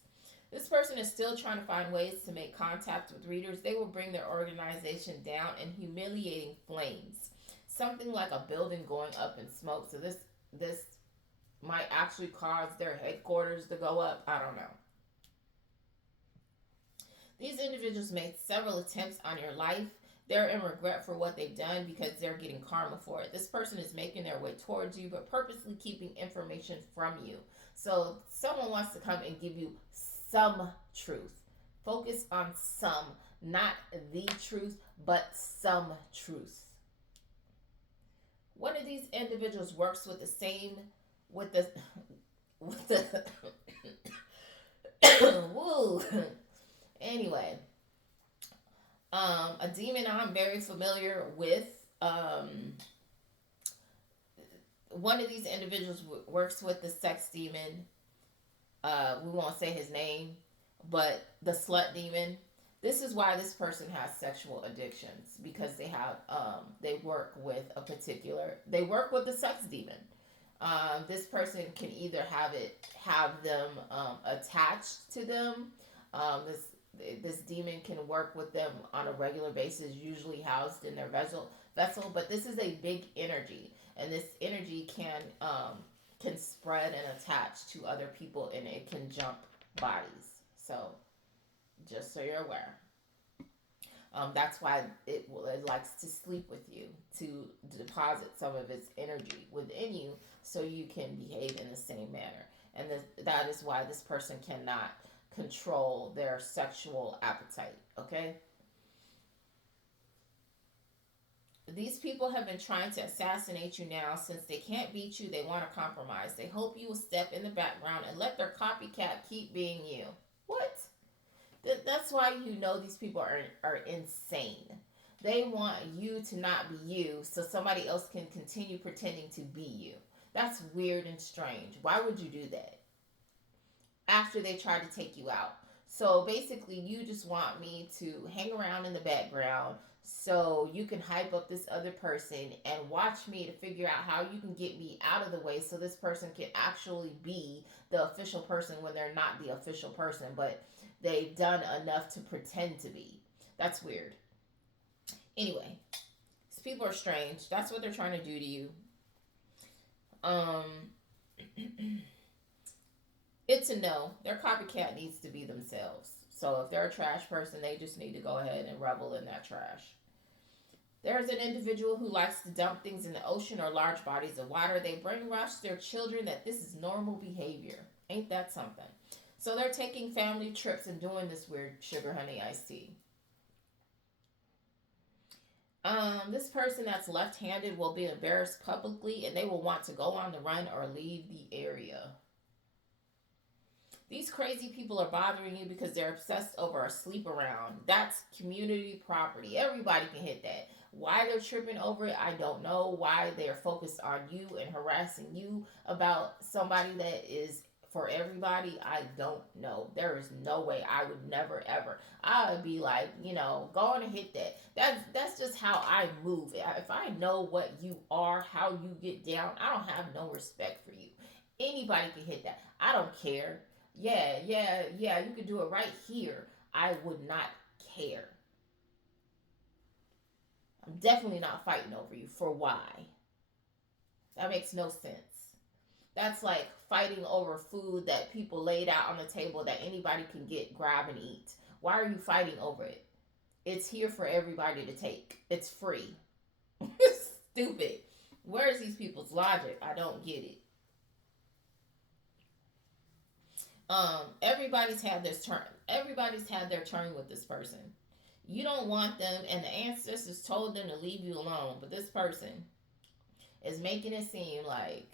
This person is still trying to find ways to make contact with readers. They will bring their organization down in humiliating flames. Something like a building going up in smoke. So this might actually cause their headquarters to go up. I don't know. These individuals made several attempts on your life. They're in regret for what they've done because they're getting karma for it. This person is making their way towards you, but purposely keeping information from you. So someone wants to come and give you some truth. Focus on some, not the truth, but some truth. One of these individuals works with the same, with the woo. Anyway, a demon I'm very familiar with. One of these individuals works with the sex demon. We won't say his name, but the slut demon. This is why this person has sexual addictions, because they work with they work with the sex demon. This person can either have them attached to them. This demon can work with them on a regular basis, usually housed in their vessel. But this is a big energy, and this energy can spread and attach to other people, and it can jump bodies. So, just so you're aware. That's why it likes to sleep with you, to deposit some of its energy within you so you can behave in the same manner. And that is why this person cannot control their sexual appetite, okay? These people have been trying to assassinate you now. Since they can't beat you, they want to compromise. They hope you will step in the background and let their copycat keep being you. What? That's why you know these people are insane. They want you to not be you so somebody else can continue pretending to be you. That's weird and strange. Why would you do that after they try to take you out? So basically, you just want me to hang around in the background so you can hype up this other person and watch me to figure out how you can get me out of the way so this person can actually be the official person when they're not the official person, but they've done enough to pretend to be. That's weird. Anyway, these people are strange. That's what they're trying to do to you. It's a no. Their copycat needs to be themselves. So if they're a trash person, they just need to go ahead and revel in that trash. There's an individual who likes to dump things in the ocean or large bodies of water. They brainwash their children that this is normal behavior. Ain't that something? So they're taking family trips and doing this weird sugar honey iced tea. This person that's left-handed will be embarrassed publicly, and they will want to go on the run or leave the area. These crazy people are bothering you because they're obsessed over a sleep around. That's community property. Everybody can hit that. Why they're tripping over it, I don't know. Why they're focused on you and harassing you about somebody that is for everybody, I don't know. There is no way. I would never ever. I would be like, go on and hit that. That's just how I move. If I know what you are, how you get down, I don't have no respect for you. Anybody can hit that. I don't care. Yeah, you could do it right here. I would not care. I'm definitely not fighting over you. For why? That makes no sense. That's like fighting over food that people laid out on the table that anybody can get, grab, and eat. Why are you fighting over it? It's here for everybody to take. It's free. Stupid. Where's these people's logic? I don't get it. Everybody's had their turn. Everybody's had their turn with this person. You don't want them, and the ancestors told them to leave you alone. But this person is making it seem like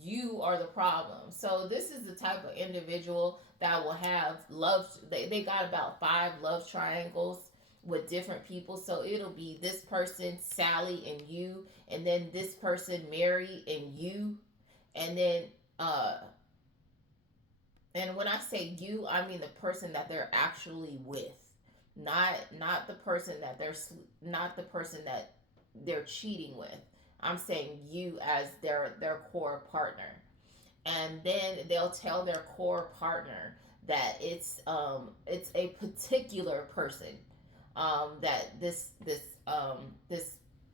you are the problem. So this is the type of individual that will have love. They got about 5 love triangles with different people. So it'll be this person, Sally, and you, and then this person, Mary, and you, and then uh and when I say you, I mean the person that they're actually with, not the person that not the person that they're cheating with. I'm saying you as their core partner, and then they'll tell their core partner that it's a particular person that this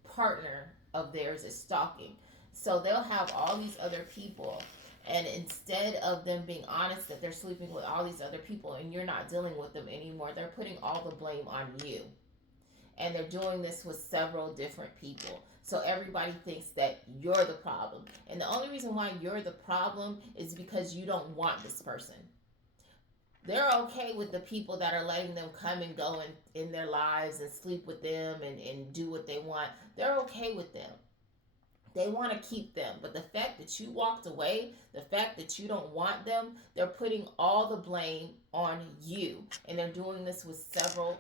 partner of theirs is stalking. So they'll have all these other people, and instead of them being honest that they're sleeping with all these other people and you're not dealing with them anymore, they're putting all the blame on you. And they're doing this with several different people. So everybody thinks that you're the problem. And the only reason why you're the problem is because you don't want this person. They're okay with the people that are letting them come and go in their lives and sleep with them and do what they want. They're okay with them. They want to keep them. But the fact that you walked away, the fact that you don't want them, they're putting all the blame on you. And they're doing this with several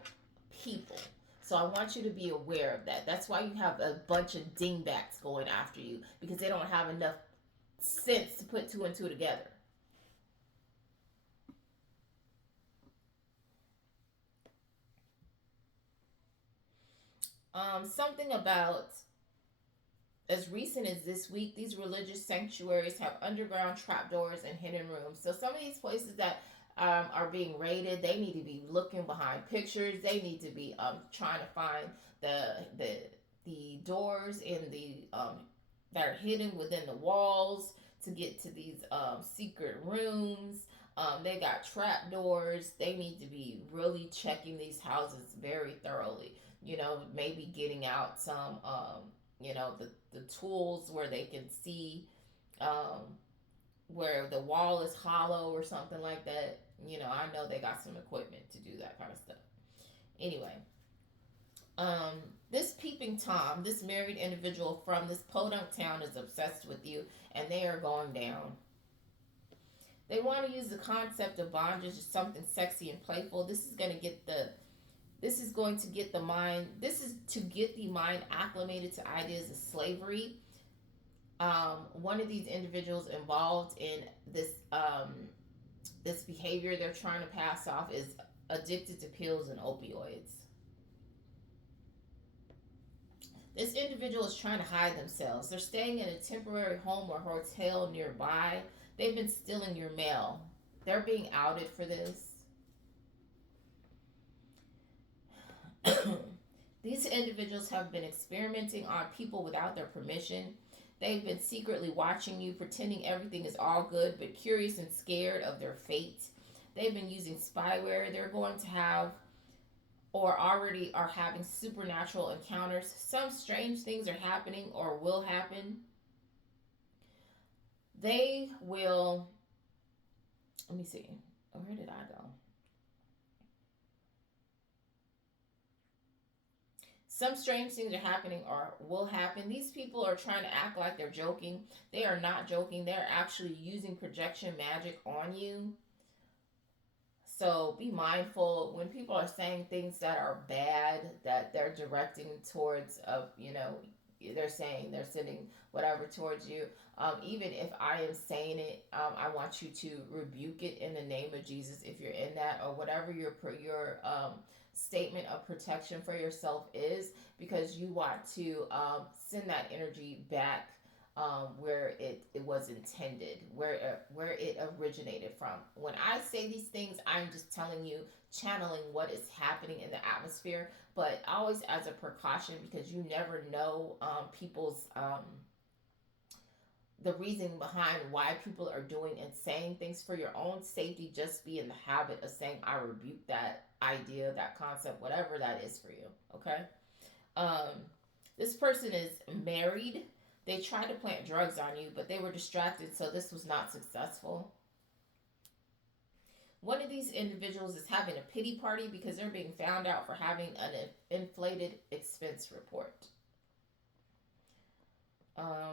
people. So I want you to be aware of that. That's why you have a bunch of dingbats going after you, because they don't have enough sense to put two and two together. Something about as recent as this week, these religious sanctuaries have underground trapdoors and hidden rooms. So some of these places that are being raided, they need to be looking behind pictures. They need to be trying to find the doors in the that are hidden within the walls to get to these secret rooms. They got trap doors. They need to be really checking these houses very thoroughly. Maybe getting out some the tools where they can see um, where the wall is hollow or something like that. I know they got some equipment to do that kind of stuff. Anyway, um, this peeping Tom, this married individual from this podunk town, is obsessed with you, and they are going down. They want to use the concept of bondage as something sexy and playful. This is going to get the mind. This is to get the mind acclimated to ideas of slavery. One of these individuals involved in this behavior they're trying to pass off is addicted to pills and opioids. This individual is trying to hide themselves. They're staying in a temporary home or hotel nearby. They've been stealing your mail. They're being outed for this. These individuals have been experimenting on people without their permission. They've been secretly watching you, pretending everything is all good, but curious and scared of their fate. They've been using spyware. They're going to have or already are having supernatural encounters. Some strange things are happening or will happen. They will. Let me see. Where did I go? Some strange things are happening or will happen. These people are trying to act like they're joking. They are not joking. They're actually using projection magic on you. So be mindful when people are saying things that are bad, that they're directing towards they're saying they're sending whatever towards you. Even if I am saying it, I want you to rebuke it in the name of Jesus if you're in that, or whatever your statement of protection for yourself is, because you want to send that energy back where it was intended, where it originated from. When I say these things, I'm just telling you, channeling what is happening in the atmosphere, but always as a precaution, because you never know people's the reason behind why people are doing and saying things for your own safety. Just be in the habit of saying, I rebuke that idea, that concept, whatever that is for you. Okay. Um, this person is married. They tried to plant drugs on you, but they were distracted, so this was not successful. One of these individuals is having a pity party because they're being found out for having an inflated expense report.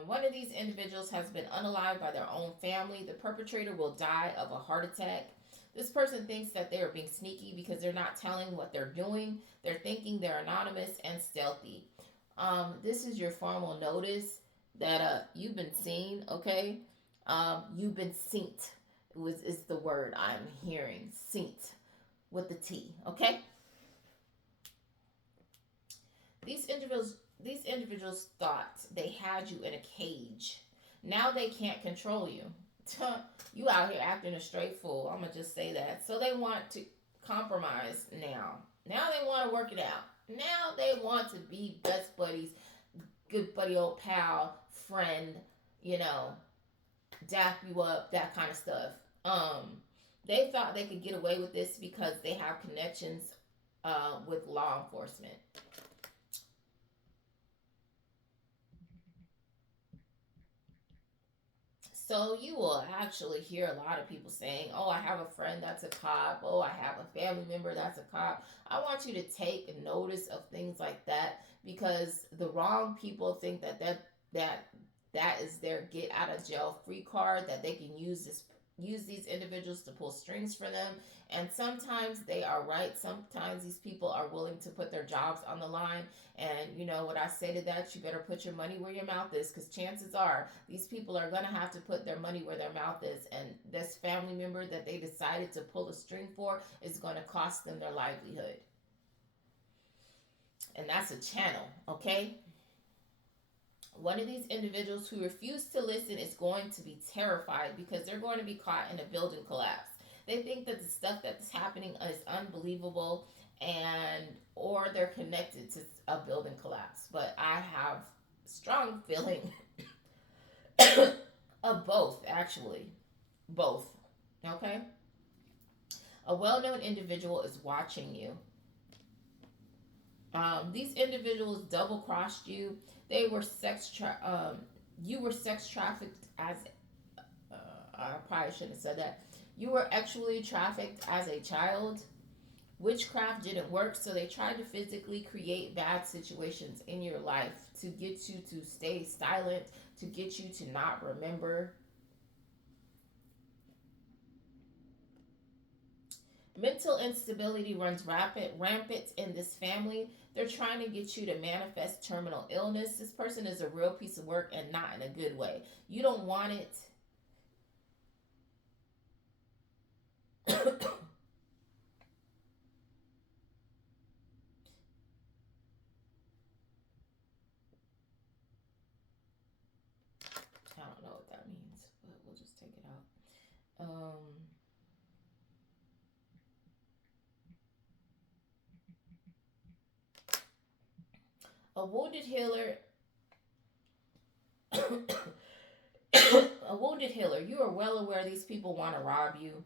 One of these individuals has been unalived by their own family. The perpetrator will die of a heart attack. This person thinks that they are being sneaky because they're not telling what they're doing. They're thinking they're anonymous and stealthy. This is your formal notice that you've been seen. Okay, you've been synced. Is the word I'm hearing, synced with the T. Okay, these individuals thought they had you in a cage. Now they can't control you. You out here acting a straight fool. I'm gonna just say that. So they want to compromise now. Now they want to work it out. Now they want to be best buddies, good buddy, old pal, friend. You know, dap you up, that kind of stuff. Um, they thought they could get away with this because they have connections with law enforcement. So you will actually hear a lot of people saying, "Oh, I have a friend that's a cop. Oh, I have a family member that's a cop." I want you to take notice of things like that because the wrong people think that that is their get out of jail free card, that they can use these individuals to pull strings for them. And sometimes they are right. Sometimes these people are willing to put their jobs on the line. And you know what I say to that? You better put your money where your mouth is, because chances are these people are going to have to put their money where their mouth is. And this family member that they decided to pull a string for is going to cost them their livelihood. And that's a channel, okay? One of these individuals who refuse to listen is going to be terrified because they're going to be caught in a building collapse. They think that the stuff that's happening is unbelievable, and or they're connected to a building collapse. But I have strong feeling of both, actually. Both. Okay? A well-known individual is watching you. These individuals double crossed you. They were you were sex trafficked as I probably shouldn't have said that. You were actually trafficked as a child. Witchcraft didn't work, so they tried to physically create bad situations in your life to get you to stay silent, to get you to not remember. Mental instability runs rampant in this family. They're trying to get you to manifest terminal illness. This person is a real piece of work and not in a good way. You don't want it. I don't know what that means, but we'll just take it out. A wounded healer. A wounded healer. You are well aware these people want to rob you.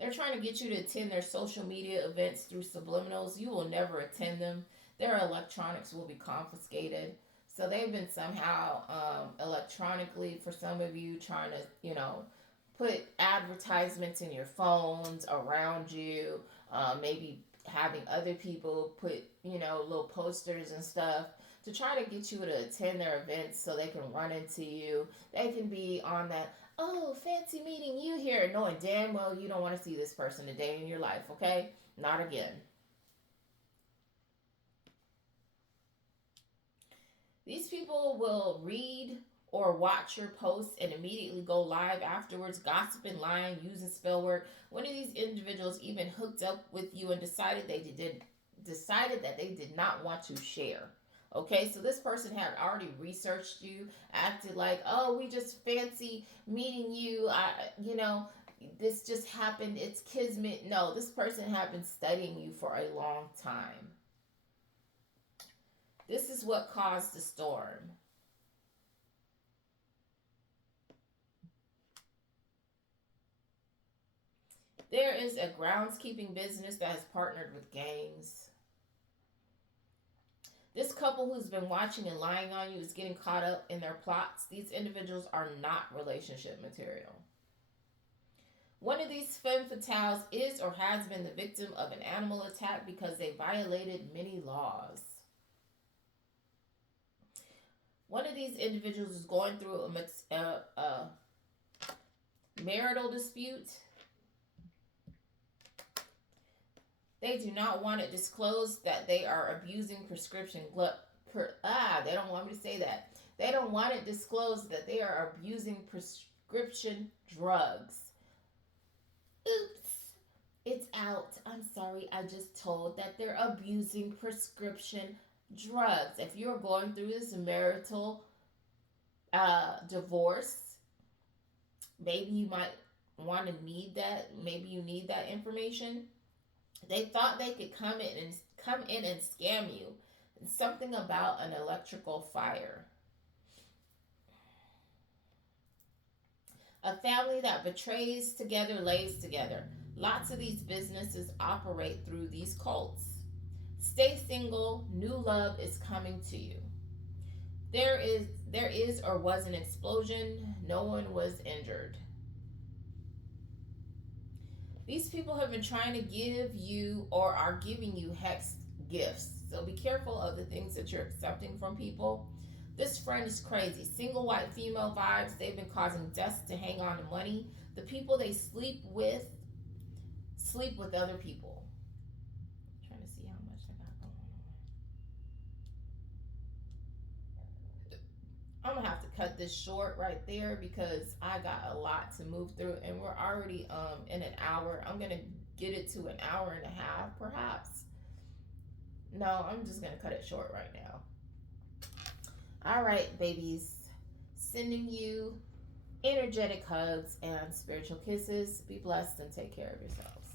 They're trying to get you to attend their social media events through subliminals. You will never attend them. Their electronics will be confiscated. So they've been somehow electronically, for some of you, trying to, put advertisements in your phones around you. Maybe having other people put, little posters and stuff to try to get you to attend their events so they can run into you. They can be on that, "Oh, fancy meeting you here," knowing damn well you don't want to see this person a day in your life, okay? Not again. These people will read or watch your posts and immediately go live afterwards, gossiping, lying, using spell work. One of these individuals even hooked up with you and decided that they did not want to share. Okay, so this person had already researched you, acted like, "Oh, we just fancy meeting you. This just happened. It's kismet." No, this person had been studying you for a long time. This is what caused the storm. There is a groundskeeping business that has partnered with gangs. This couple who's been watching and lying on you is getting caught up in their plots. These individuals are not relationship material. One of these femme fatales is or has been the victim of an animal attack because they violated many laws. One of these individuals is going through a marital dispute. They do not want it disclosed that they are abusing prescription they don't want me to say that. They don't want it disclosed that they are abusing prescription drugs. Oops. It's out. I'm sorry. I just told that they're abusing prescription drugs. If you're going through this marital divorce, maybe you might want to need that. Maybe you need that information. They thought they could come in and scam you. Something about an electrical fire. A family that betrays together lays together. Lots of these businesses operate through these cults. Stay single. New love is coming to you. There is or was an explosion. No one was injured. These people have been trying to give you or are giving you hex gifts. So be careful of the things that you're accepting from people. This friend is crazy. Single white female vibes. They've been causing deaths to hang on to money. The people they sleep with other people. I'm trying to see how much I got going on. I'm going to have to cut this short right there because I got a lot to move through and we're already in an hour. I'm going to get it to an hour and a half perhaps. No, I'm just going to cut it short right now. All right, babies. Sending you energetic hugs and spiritual kisses. Be blessed and take care of yourselves.